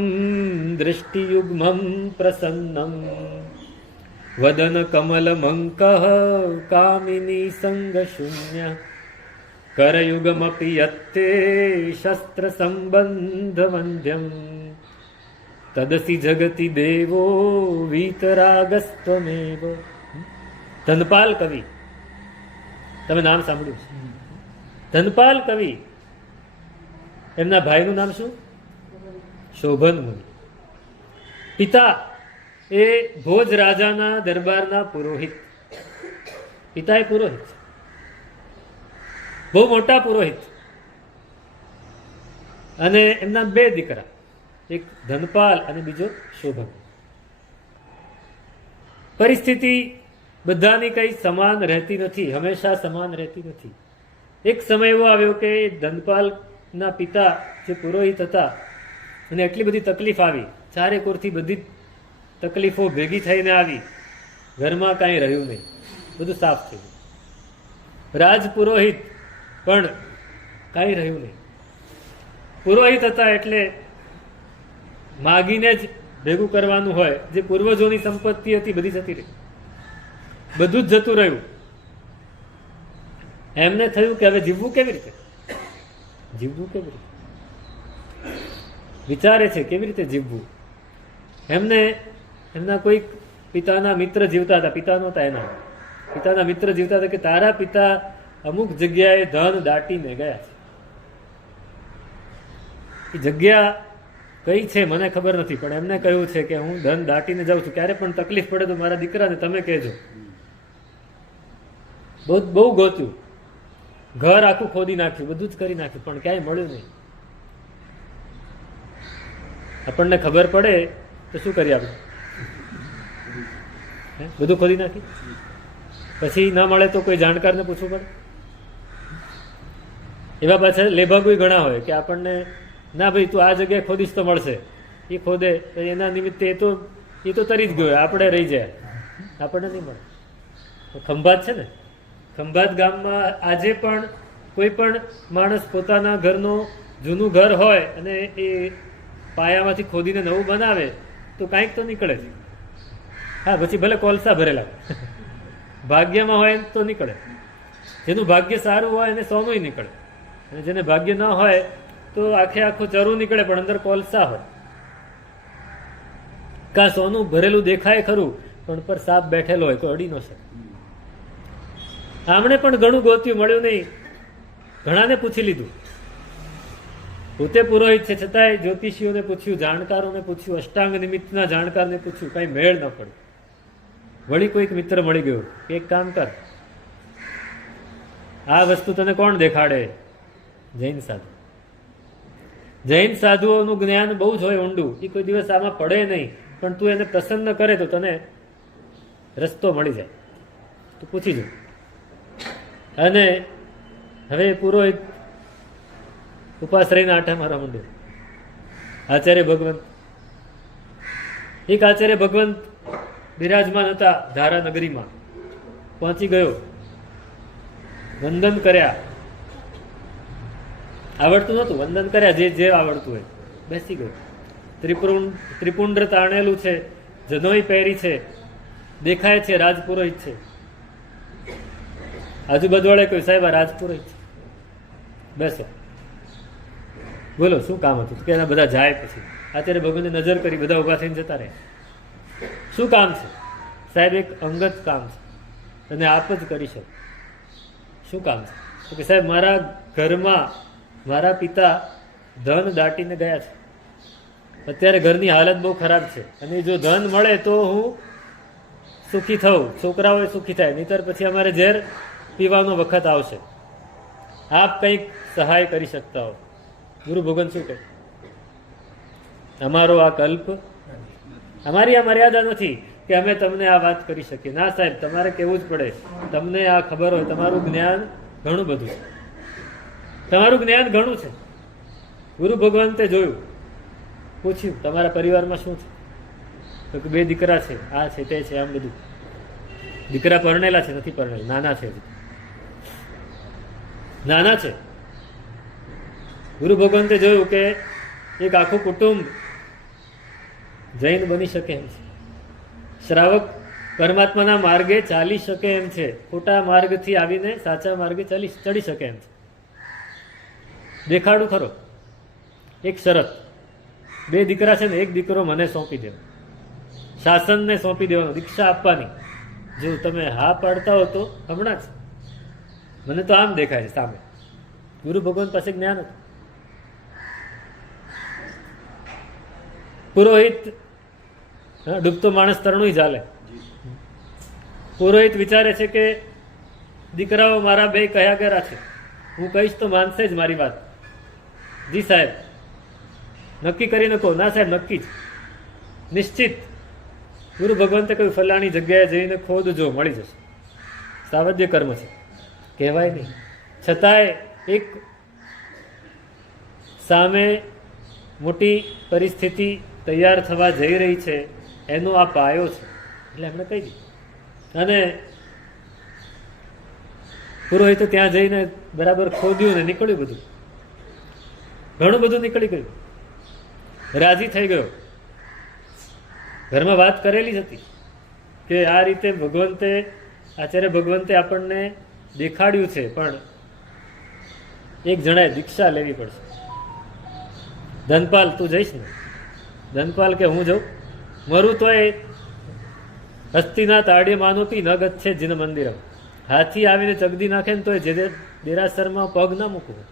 દૃષ્ટિયુગ્મમ પ્રસન્નમ વદન કમલ મંક કામિની સંગ શૂન્ય કરયુગમપી યત્તે શસ્ત્ર સંબંધ વંદ્યમ તદસી જગતિ દેવો વીતરાગસ્ત્વમેવ. ધનપાલ કવિ, તમે નામ સાંભળ્યું છે? ધનપાલ કવિ, એમના ભાઈનું નામ શું? શોભન મુનિ. પિતા એ ભોજ રાજાના દરબારના પુરોહિત. પિતા એ પુરોહિત, બહુ મોટા પુરોહિત. અને એમના બે દીકરા, એક ધનપાલ અને બીજો શોભન. પરિસ્થિતિ બધાની કઈ સમાન રહેતી નથી, હંમેશા સમાન રહેતી નથી. એક સમય એવો આવ્યો કે ધનપાલના પિતા જે પુરોહિત હતા, અને એટલી બધી તકલીફ આવી, ચારે કોરથી બધી તકલીફો ભેગી થઈને આવી, ઘરમાં કાંઈ રહ્યું નહીં, બધું સાફ થઈ ગયું. રાજ પુરોહિત પણ કાંઈ રહ્યું નહીં. પુરોહિત હતા એટલે માગીને જ ભેગું કરવાનું હોય, જે પૂર્વજોની સંપત્તિ હતી બધી જતી રહી, બધું જ જતું રહ્યું. એમને થયું કે હવે જીવવું કેવી રીતે? જીવવું કેવી રીતે? વિચારે છે કેવી રીતે જીવવું. એમને એમના કોઈક પિતાના મિત્ર જીવતા હતા, પિતા નહોતા એના, પિતાના મિત્ર જીવતા હતા કે તારા પિતા અમુક જગ્યાએ ધન દાટીને ગયા છે. એ જગ્યા કઈ છે મને ખબર નથી, પણ એમને કહ્યું છે કે હું ધન દાટીને જાઉં છું, ક્યારે પણ તકલીફ પડે તો મારા દીકરાને તમે કહેજો. બહુ ગોત્યું, ઘર આખું ખોદી નાખ્યું, બધું જ કરી નાખ્યું, પણ ક્યાંય મળ્યું નહીં. આપણને ખબર પડે તો શું કરીએ આપણે? બધું ખોદી નાખ્યું, પછી ન મળે તો કોઈ જાણકારને પૂછવું પડે. એવા પાછા લેભાગુય ઘણા હોય કે આપણને ના ભાઈ તું આ જગ્યાએ ખોદીશ તો મળશે, એ ખોદે એના નિમિત્તે એ તો તરી જ ગયો, આપણે રહી જાય, આપણને નહીં મળે. ખંભાત છે ને, ખંભાત ગામમાં આજે પણ કોઈ પણ માણસ પોતાના ઘરનું જૂનું ઘર હોય અને એ પાયામાંથી ખોદીને નવું બનાવે તો કાંઈક તો નીકળે છે. હા, પછી ભલે કોલસા ભરેલા ભાગ્યમાં હોય તો નીકળે. જેનું ભાગ્ય સારું હોય એને સોનું નીકળે, અને જેને ભાગ્ય ન હોય તો આખે આખું ચરું નીકળે પણ અંદર કોલસા હોય. કાં સોનું ભરેલું દેખાય ખરું પણ પર સાપ બેઠેલો હોય તો અડી ન શકે. આમણે પણ ઘણું ગોત્યું, મળ્યું નહીં. ઘણાને પૂછી લીધું, પોતે પુરોહિત છે છતાંય જ્યોતિષીઓને પૂછ્યું, જાણકારોને પૂછ્યું, અષ્ટાંગ નિમિત્તના જાણકારને પૂછ્યું, કઈ મેળ ન પડ્યો. વળી કોઈક મિત્ર મળી ગયો કે એક કામ કર, આ વસ્તુ તને કોણ દેખાડે? જૈન સાધુ. જૈન સાધુઓનું જ્ઞાન બહુ જ હોય ઊંડું, એ કોઈ દિવસ આમાં પડે નહીં, પણ તું એને પ્રસન્ન કરે તો તને રસ્તો મળી જાય. તું પૂછી જો. અને હવે પુરોહિત ઉપાસ રહીને આઠા મારા માંડ્યો. આચાર્ય ભગવંત, એક આચાર્ય ભગવંત બિરાજમાન હતા ધારા નગરીમાં. પહોંચી ગયો, વંદન કર્યા, આવડતું નહોતું, વંદન કર્યા જે આવડતું હોય. બેસી ગયો. ત્રિપુંડ્ર તાણેલું છે, જનોઈ પહેરી છે, દેખાય છે રાજપુરોહિત છે. આજુબાજુવાળે કોઈ સાહેબ આ રાજપુરોહિત છે, બેસો, બોલો શું કામ હતું? કે એના બધા જાય. પછી અત્યારે ભગવાનને નજર કરી, બધા ઉભા થઈને જતા રહ્યા. શું કામ છે? સાહેબ એક અંગત કામ છે, અને આપ જ કરી શકો. શું કામ છે? તો કે સાહેબ મારા ઘરમાં મારા પિતા ધન દાટીને ગયા છે, અત્યારે ઘરની હાલત બહુ ખરાબ છે, અને જો ધન મળે તો હું સુખી થઉં, છોકરાઓ સુખી થાય, નહીતર પછી અમારે ઝેર પીવાનો વખત આવશે. આપ કંઈક સહાય કરી શકતા હો. ગુરુ ભગવાન શું કહે? અમારો આ કલ્પ, અમારી આ મર્યાદા નથી કે અમે તમને આ વાત કરી શકીએ. ના સાહેબ, તમારે કહેવું જ પડે. તમને આ ખબર હોય, તમારું જ્ઞાન ઘણું બધું છે, તમારું જ્ઞાન ઘણું છે. ગુરુ ભગવાન તે જોયું, પૂછ્યું તમારા પરિવારમાં શું છે? તો કે 2 દીકરા છે, આ છે તે છે, આમ બધું. દીકરા પરણેલા છે? નથી પરણેલા, નાના છે, નાના છે. ગુરુ ભગવાન તે જોયું કે એક આખું કુટુંબ જૈન બની શકે એમ છે, શ્રાવક પરમાત્માના માર્ગે ચાલી શકે એમ છે, ખોટા માર્ગથી આવીને સાચા માર્ગે ચડી શકે એમ છે. દેખાડું ખરો. એક શરત, 2 દીકરા છે ને, એક દીકરો મને સોંપી દેવો, શાસનને સોંપી દેવાનો, દીક્ષા આપવાની. જો તમે હા પાડતા હો તો હમણાં જ, મને તો આમ દેખાય છે સામે. ગુરુ ભગવાન પાસે જ્ઞાન હતું. પુરોહિત, ડૂબતો માણસ તરણું ચાલે. પુરોહિત વિચારે છે કે દીકરાઓ મારા 2 કયા કર્યા છે, હું કહીશ તો માનશે જ મારી વાત. જી સાહેબ, નક્કી કરીને કહો. ના સાહેબ, નક્કી જ, નિશ્ચિત. ગુરુ ભગવંતે કહ્યું ફલાણી જગ્યાએ જઈને ખોદજો, મળી જશે. સાવધ્ય કર્મ છે, કહેવાય નહીં. છતાંય એક સામે મોટી પરિસ્થિતિ તૈયાર થવા જઈ રહી છે, એનો આ પાયો છે, એટલે એમણે કહી દીધું. અને પુરોહિતે ત્યાં જઈને બરાબર ખોદ્યું ને નીકળ્યું બધું, ઘણું બધું નીકળી ગયું. રાજી થઈ ગયો. ઘરમાં વાત કરેલી જ હતી કે આ રીતે ભગવંતે, આચાર્ય ભગવંતે આપણને દેખાડ્યું છે, પણ એક જણાએ દીક્ષા લેવી પડશે. ધનપાલ, તું જઈશ ને? ધનપાલ કે હું જાઉં, મરું તો એ હસ્તીના તાળીએ માનોતી ન ગચ્છે જીન મંદિરમ. હાથી આવીને ચગદી નાખે ને તો એ જે દેરાસરમાં પગ ના મૂકવું.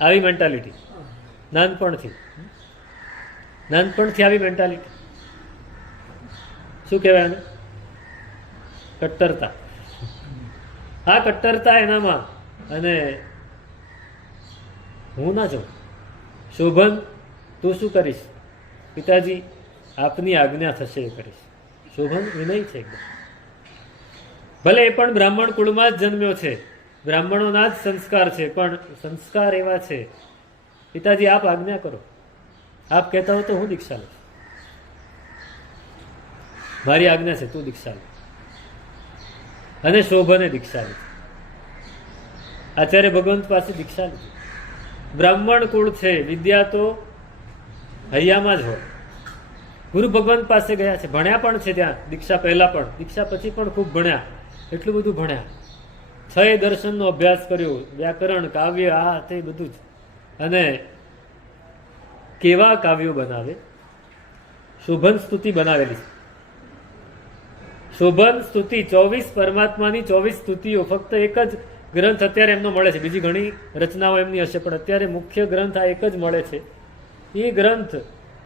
આવી મેન્ટાલિટી નાનપણથી આવી મેન્ટાલિટી. શું કહેવાય એને? કટ્ટરતા. આ કટ્ટરતા એનામાં. અને હું ના જાઉં. શોભન, તું શું કરીશ? પિતાજી, આપની આજ્ઞા થશે એ કરીશ. શોભન વિનય છે એકદમ. ભલે એ પણ બ્રાહ્મણ કુળમાં જ જન્મ્યો છે, બ્રાહ્મણોના જ સંસ્કાર છે, પણ સંસ્કાર એવા છે, પિતાજી આપ આજ્ઞા કરો, આપ કહેતા હો તો હું દીક્ષા લઉં. મારી આજ્ઞા છે, તું દીક્ષા લે. અને શોભને દીક્ષા લીધી. આચાર્ય ભગવંત પાસે દીક્ષા લીધી. બ્રાહ્મણ કુળ છે, વિદ્યા તો હૈયામાં જ હોય. ગુરુ ભગવંત પાસે ગયા છે, ભણ્યા પણ છે ત્યાં, દીક્ષા પહેલા પણ, દીક્ષા પછી પણ ખૂબ ભણ્યા, એટલું બધું ભણ્યા. 6 દર્શનનો અભ્યાસ કર્યો, વ્યાકરણ, કાવ્ય, આ તે બધું જ. અને કેવા કાવ્યો બનાવે! શોભન સ્તુતિ બનાવેલી છે. શોભન સ્તુતિ 24 પરમાત્માની 24 સ્તુતિઓ. ફક્ત એક જ ગ્રંથ અત્યારે એમનો મળે છે, બીજી ઘણી રચનાઓ એમની હશે, પણ અત્યારે મુખ્ય ગ્રંથ આ એક જ મળે છે. એ ગ્રંથ,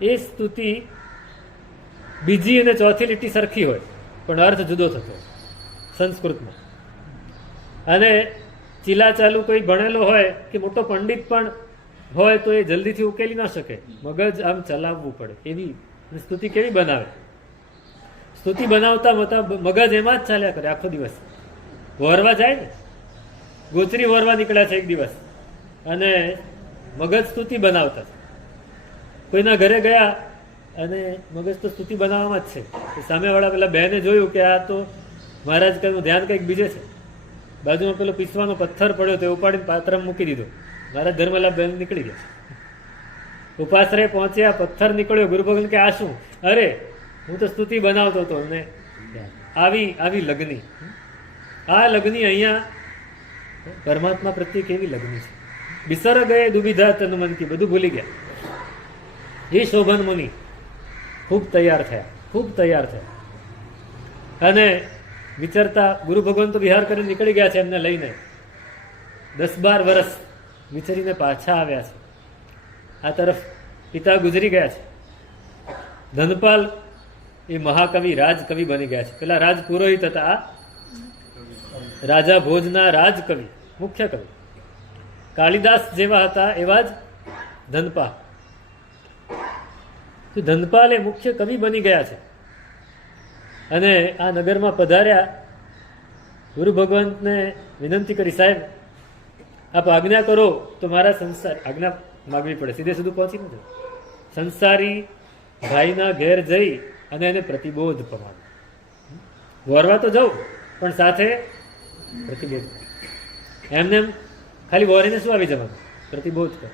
એ સ્તુતિ બીજી અને ચોથી લીટી સરખી હોય, પણ અર્થ જુદો થતો હોય સંસ્કૃતમાં. અને ચીલા ચાલુ કોઈ ભણેલો હોય કે મોટો પંડિત પણ હોય તો એ જલ્દીથી ઉકેલી ના શકે, મગજ આમ ચલાવવું પડે. એવી સ્તુતિ કેવી બનાવે! સ્તુતિ બનાવતા મગજ એમાં જ ચાલ્યા કરે આખો દિવસ. વરવા જાય ને, ગોચરી વરવા નીકળ્યા છે એક દિવસ, અને મગજ સ્તુતિ બનાવતા છે. કોઈના ઘરે ગયા અને મગજ તો સ્તુતિ બનાવવામાં જ છે. સામેવાળા પેલા બહેને જોયું કે આ તો મહારાજ કનું ધ્યાન કંઈક બીજે છે. બાજુમાં પેલો પીસવાનો પથ્થર પડ્યો તો ઉપાડીને પાત્રમાં મૂકી દીધો. મહારાજ ધર્મલા બહેન નીકળી ગયા. ઉપાશ્રય પહોંચ્યા, પથ્થર નીકળ્યો. ગુરુ ભગવાન કે આ શું? અરે હું તો સ્તુતિ બનાવતો હતો. ને આવી લગ્ની, આ લગ્ની અહીંયા પરમાત્મા પ્રત્યે કેવી લગ્ની છે. બિસર ગયે દુવિધા તન મન કી, બધું ભૂલી ગયા. એ શોભન મુનિ ખૂબ તૈયાર થયા. અને વિચરતા, ગુરુ ભગવાન તો વિહાર કરીને નીકળી ગયા છે એમને લઈને. 10-12 વર્ષ વિચરીને પાછા આવ્યા છે. આ તરફ પિતા ગુજરી ગયા છે. ધનપાલ એ મહાકવિ રાજકવિ બની ગયા છે. પેલા રાજ પુરોહિત હતા, આ રાજા ભોજના રાજકવિ, મુખ્ય કવિ. કાલિદાસ જેવા હતા એવા જ ધનપાલ. ધનપાલ એ મુખ્ય કવિ બની ગયા છે અને આ નગરમાં પધાર્યા. ગુરુ ભગવંતને વિનંતી કરી, સાહેબ આપ આજ્ઞા કરો તો મારા સંસાર, આજ્ઞા માગવી પડે, સીધે સીધું પહોંચી નથી. સંસારી ભાઈના ઘેર જઈ અને એને પ્રતિબોધ પમાડો. વોરવા તો જાઉં પણ સાથે પ્રતિબોધ. એમને એમ ખાલી વોરીને શું આવી જવાનું? પ્રતિબોધ કરો.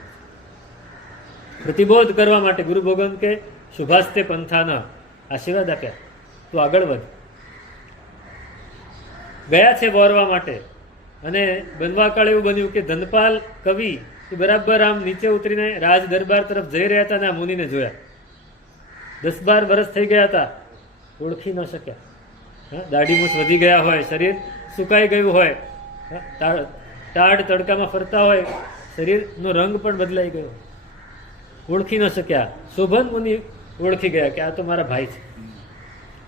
પ્રતિબોધ કરવા માટે ગુરુ ભગવંત કે શુભાસ્તે પંથાના આશીર્વાદ આપ્યા, તું આગળ વધ. ગયા છે વોરવા માટે અને બનવાકાળ એવું બન્યું કે ધનપાલ કવિ બરાબર આમ નીચે ઉતરીને રાજ દરબાર તરફ જઈ રહ્યા હતા અને આ મુનિને જોયા. 10-12 વર્ષ થઈ ગયા હતા, ઓળખી ન શક્યા. દાઢી મૂછ વધી ગયા હોય, શરીર સુકાઈ ગયું હોય, ટાઢ તડકામાં ફરતા હોય, શરીરનો રંગ પણ બદલાઈ ગયો, ઓળખી ન શક્યા. શોભન મુનિ ઓળખી ગયા કે આ તો મારા ભાઈ છે,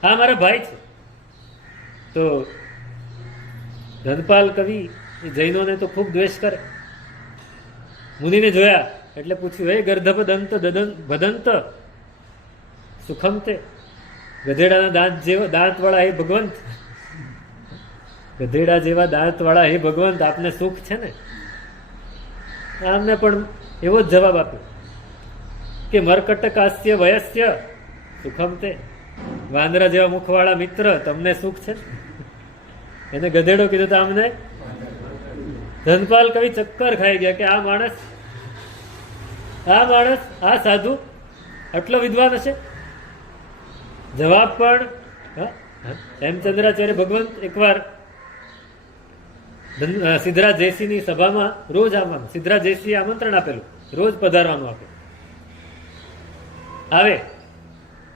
હા મારા ભાઈ છે. તો ધનપાલ કવિ એ જૈનોને તો ખૂબ દ્વેષ કરે. મુનિને જોયા એટલે પૂછ્યું, હે ગર્ધભ દંત ભદંત સુખમ તે, ગધેડાના દાંત વાળા હે ભગવંત, ગધેડા જેવા દાંત વાળા હે ભગવંત, આપને સુખ છે ને? આમને પણ એવો જ જવાબ આપ્યો કે મરકટકાસ્ય વયસ્ય સુખમ તે, વાંદરા જેવા મુખવાળા મિત્ર, તમને સુખ છે? એને ગધેડો કીધું તો આમને ધનપાલ કવિ ચક્કર ખાઈ ગયા કે આ માણસ, આ સાધુ આટલો વિદ્વાન હશે? જવાબ પણ હેમચંદ્રાચાર્ય ભગવંત એકવાર સિદ્ધરાજ જયસિંહની સભામાં રોજ આવવાનું, સિદ્ધરાજ જયસિંહે આમંત્રણ આપેલું, રોજ પધારવાનું આપે. આવે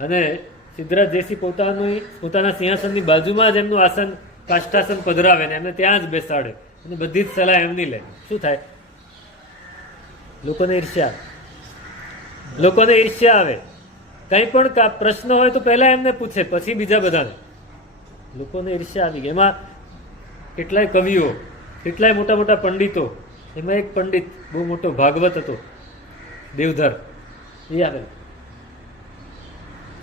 અને સિદ્ધરાજ જયસિંહ પોતાના સિંહાસનની બાજુમાં જ એમનું આસન, કાષ્ટાસન પધરાવે ને એમને ત્યાં જ બેસાડે અને બધી જ સલાહ એમની લે. શું થાય? લોકોને ઈર્ષ્યા આવે. કંઈ પણ પ્રશ્ન હોય તો પહેલા એમને પૂછે, પછી બીજા બધાને. લોકોને ઈર્ષ્યા આવી ગઈ. એમાં કેટલાય કવિઓ, કેટલાય મોટા મોટા પંડિતો, એમાં એક પંડિત બહુ મોટો ભાગવત હતો, દેવધર, એ આવેલો.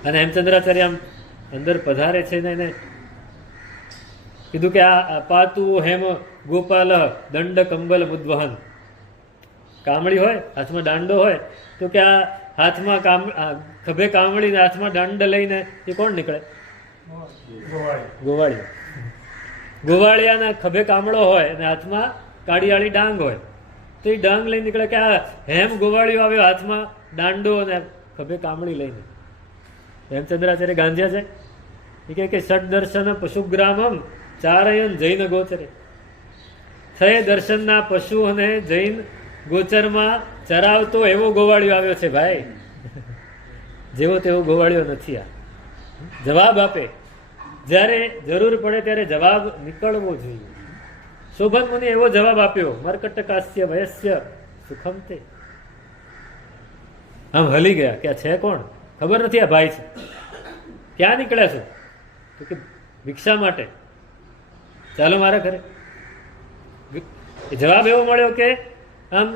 અને હેમચંદ્રાચાર્ય આમ અંદર પધારે છે ને એને કીધું કે આ પાતું હેમ ગોપાલ દંડ કંબલ મુદ્વહન. કામળી હોય, હાથમાં દાંડો હોય, તો કે આ હાથમાં ખભે કામળી ને હાથમાં દાંડ લઈને એ કોણ નીકળે? ગોવાળિયા. ગોવાળિયાના ખભે કામળો હોય અને હાથમાં કાળીયાળી ડાંગ હોય, તો એ ડાંગ લઈને નીકળે કે આ હેમ ગોવાળિયો આવ્યો હાથમાં દાંડો અને ખભે કામળી લઈને. હેમચંદ્રાચાર્ય ગાંધ્યા છે, એ કહે કે ષડ દર્શન પશુગ્રામમ ચારયન જૈન ગોચરે. 6 દર્શનના પશુ અને જૈન ગોચરમાં ચરાવતો એવો ગોવાળિયો આવ્યો છે ભાઈ, જેવો તેવો ગોવાળિયો નથી. આ જવાબ આપે, જ્યારે જરૂર પડે ત્યારે જવાબ નીકળવો જોઈએ. શોભન મુનિ એવો જવાબ આપ્યો, મરકટકાસ્ય વયસ્ય સુખમ તે. આમ હલી ગયા કે આ છે કોણ? ખબર નથી આ ભાઈ છે. ક્યાં નીકળ્યા છો? તો કે ભિક્ષા માટે, ચાલો મારા ઘરે. જવાબ એવો મળ્યો કે આમ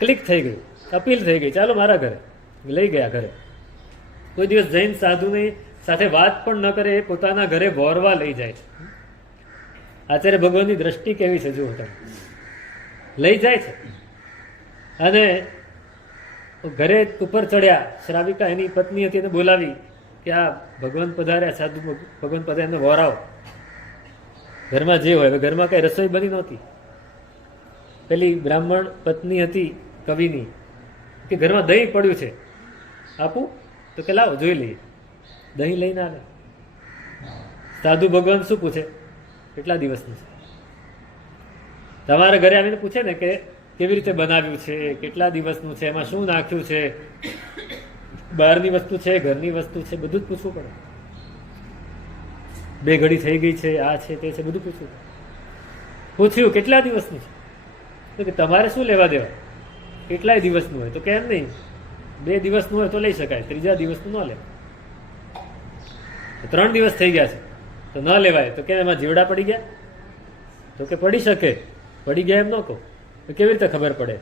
ક્લિક થઈ ગયું, અપીલ થઈ ગઈ, ચાલો મારા ઘરે. લઈ ગયા ઘરે. કોઈ દિવસ જૈન સાધુની સાથે વાત પણ ન કરે, એ પોતાના ઘરે વોરવા લઈ જાય છે. આચાર્ય ભગવાનની દ્રષ્ટિ કેવી છે જુઓ તમે. લઈ જાય છે અને ઘરે ઉપર ચડ્યા. શ્રાવિકા એની પત્ની હતી, એને બોલાવી કે આ ભગવાન પધાર્યા, સાધુ ભગવાન પધાર્યા, એમને વોરાવ. ઘરમાં જે હોય, ઘરમાં કઈ રસોઈ બની નહોતી. પેલી બ્રાહ્મણ પત્ની હતી કવિની કે ઘરમાં દહીં પડ્યું છે, આપું? તો કે લાવો જોઈ લઈએ. દહીં લઈને આવે. સાધુ ભગવાન શું પૂછે? કેટલા દિવસનું છે? તમારા ઘરે આવીને પૂછે ને કે કેવી રીતે બનાવ્યું છે, કેટલા દિવસનું છે, એમાં શું નાખ્યું છે, બહારની વસ્તુ છે, ઘરની વસ્તુ છે, બધું જ પૂછવું પડે. 2 ઘડી થઈ ગઈ છે, આ છે, તે છે, બધું પૂછવું. પૂછ્યું કેટલા દિવસનું છે? તો કે તમારે શું લેવા દેવા, કેટલાય દિવસનું હોય? તો કે એમ નહીં, 2 દિવસનું હોય તો લઈ શકાય, 3જા દિવસનું ન લેવાય. 3 દિવસ થઈ ગયા છે તો ન લેવાય. તો કેમ એમાં જીવડા પડી ગયા? તો કે પડી શકે, પડી ગયા એમ ન કહો. તો કેવી રીતે ખબર પડે?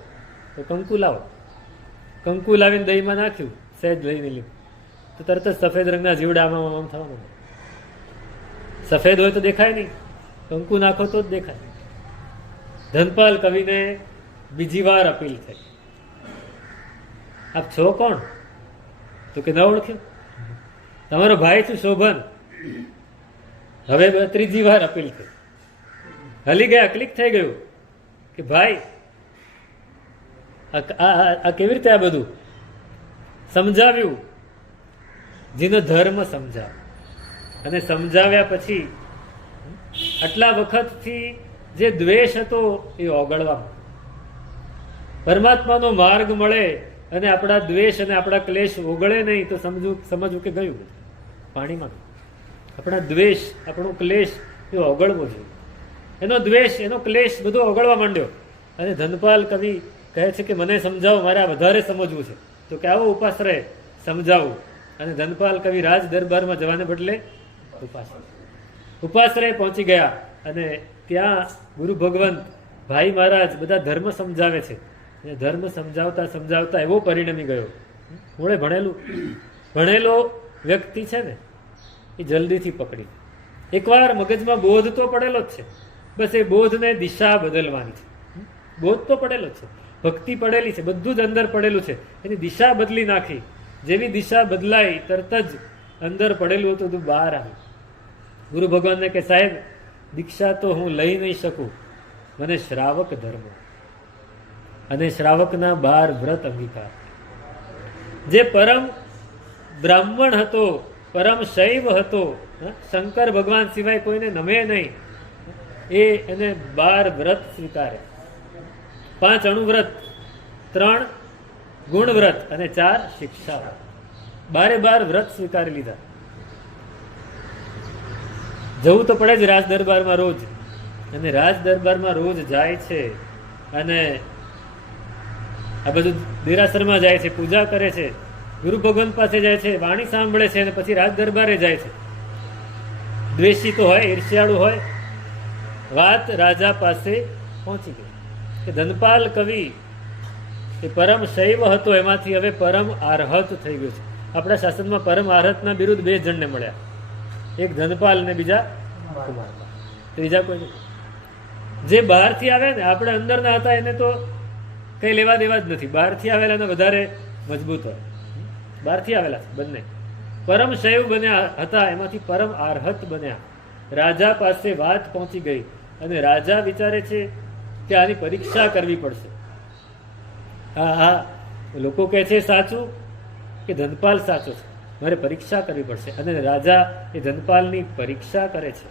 તો કંકુ લાવો. કંકુ લાવીને દહીંમાં નાખ્યું, સહેજ લઈને લીધું, તો તરત જ સફેદ રંગના જીવડા આમ થવા માંડે. સફેદ હોય તો દેખાય નહીં, કંકુ નાખો તો જ દેખાય. ધનપાલ કવિને બીજી વાર અપીલ થઈ, આપ છો કોણ? તો કે ન ઓળખ્યો, તમારો ભાઈ છું શોભન. હવે 3જી વાર અપીલ થઈ, હલી ગયા, ક્લિક થઈ ગયું કે ભાઈ આ કેવી રીતે આ બધું સમજાવ્યું. જેનો ધર્મ સમજાવ, અને સમજાવ્યા પછી આટલા વખતથી જે દ્વેષ હતો એ ઓગળવામાં, પરમાત્માનો માર્ગ મળે અને આપણા દ્વેષ અને આપણા ક્લેશ ઓગળે નહીં તો સમજવું કે ગયું પાણીમાં. આપણા દ્વેષ, આપણો ક્લેશ એ ઓગળવો જોઈએ. એનો દ્વેષ, એનો ક્લેશ બધો ઓગળવા માંડ્યો. અને ધનપાલ કવિ કહે છે કે મને સમજાવો, મારે આ વધારે સમજવું છે. તો કે આવો ઉપાશ્રય સમજાવું. અને ધનપાલ કવિ રાજ દરબારમાં જવાને બદલે ઉપાશ્રય પહોંચી ગયા. અને ત્યાં ગુરુ ભગવંત, ભાઈ મહારાજ બધા ધર્મ સમજાવે છે. અને ધર્મ સમજાવતા સમજાવતા એવો પરિણમી ગયો. મૂળે ભણેલો વ્યક્તિ છે ને એ જલ્દીથી પકડી. એકવાર મગજમાં બોધ તો પડેલો જ છે, બસ એ બોધને દિશા બદલવાની છે. બોધ તો પડેલો જ છે, ભક્તિ પડેલી છે, બધું જ અંદર પડેલું છે. એની દિશા બદલી નાખી. જેવી દિશા બદલાઈ તરત જ અંદર પડેલું હતું બધું બહાર આવ્યું. ગુરુ ભગવાનને કે સાહેબ, દીક્ષા તો હું લઈ નહીં શકું, મને શ્રાવક ધર્મ અને શ્રાવકના 12 વ્રત અંગીકાર. જે પરમ બ્રાહ્મણ હતો, પરમ શૈવ હતો, શંકર ભગવાન સિવાય કોઈને નમે નહીં, એને 12 વ્રત સ્વીકારે. 5 અણુવ્રત, 3 ગુણ વ્રત અને 4 શિક્ષા વ્રત. 12 વ્રત સ્વીકારી લીધા. જવું તો પડે જ રાજ દરબારમાં રોજ. અને રાજ દરબારમાં રોજ જાય છે અને આ બધું દેરાસરમાં જાય છે, પૂજા કરે છે, ગુરુ ભગવાન પાસે જાય છે, વાણી સાંભળે છે અને પછી રાજ દરબારે જાય છે. દ્વેષી તો હોય, ઈર્ષ્યાળુ હોય. વાત રાજા પાસે પહોંચી ગઈ કે ધનપાલ કવિ એ પરમ શૈવ હતો, એમાંથી હવે પરમ આરહત થઈ ગયો છે. આપણા શાસનમાં પરમ આરહતના બિરુદ 2 જણને મળ્યા, એક ધનપાલ ને બીજા કુમાર, ત્રીજા કોઈ નથી. જે બહારથી આવે ને, આપણે અંદરના હતા એને તો કઈ લેવા દેવા જ નથી. બહારથી આવેલા વધારે મજબૂત હોય. બહારથી આવેલા બંને પરમ શૈવ બન્યા હતા, એમાંથી પરમ આરહત બન્યા. રાજા પાસે વાત પહોંચી ગઈ અને રાજા વિચારે છે કે આની પરીક્ષા કરવી પડશે. હા, લોકો કહે છે સાચું કે ધનપાલ સાચો છે, મારે પરીક્ષા કરવી પડશે. અને રાજા એ ધનપાલની પરીક્ષા કરે છે.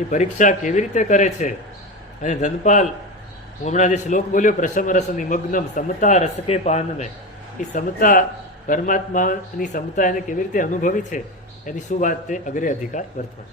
એ પરીક્ષા કેવી રીતે કરે છે? અને ધનપાલ, હું હમણાં જે શ્લોક બોલ્યો, પ્રસમ રસ નિમગ્નમ સમતા રસકે પાનમે, એ સમતા, પરમાત્માની સમતા એને કેવી રીતે અનુભવી છે, એની શું વાત તે અગ્રે અધિકાર વર્તમાન.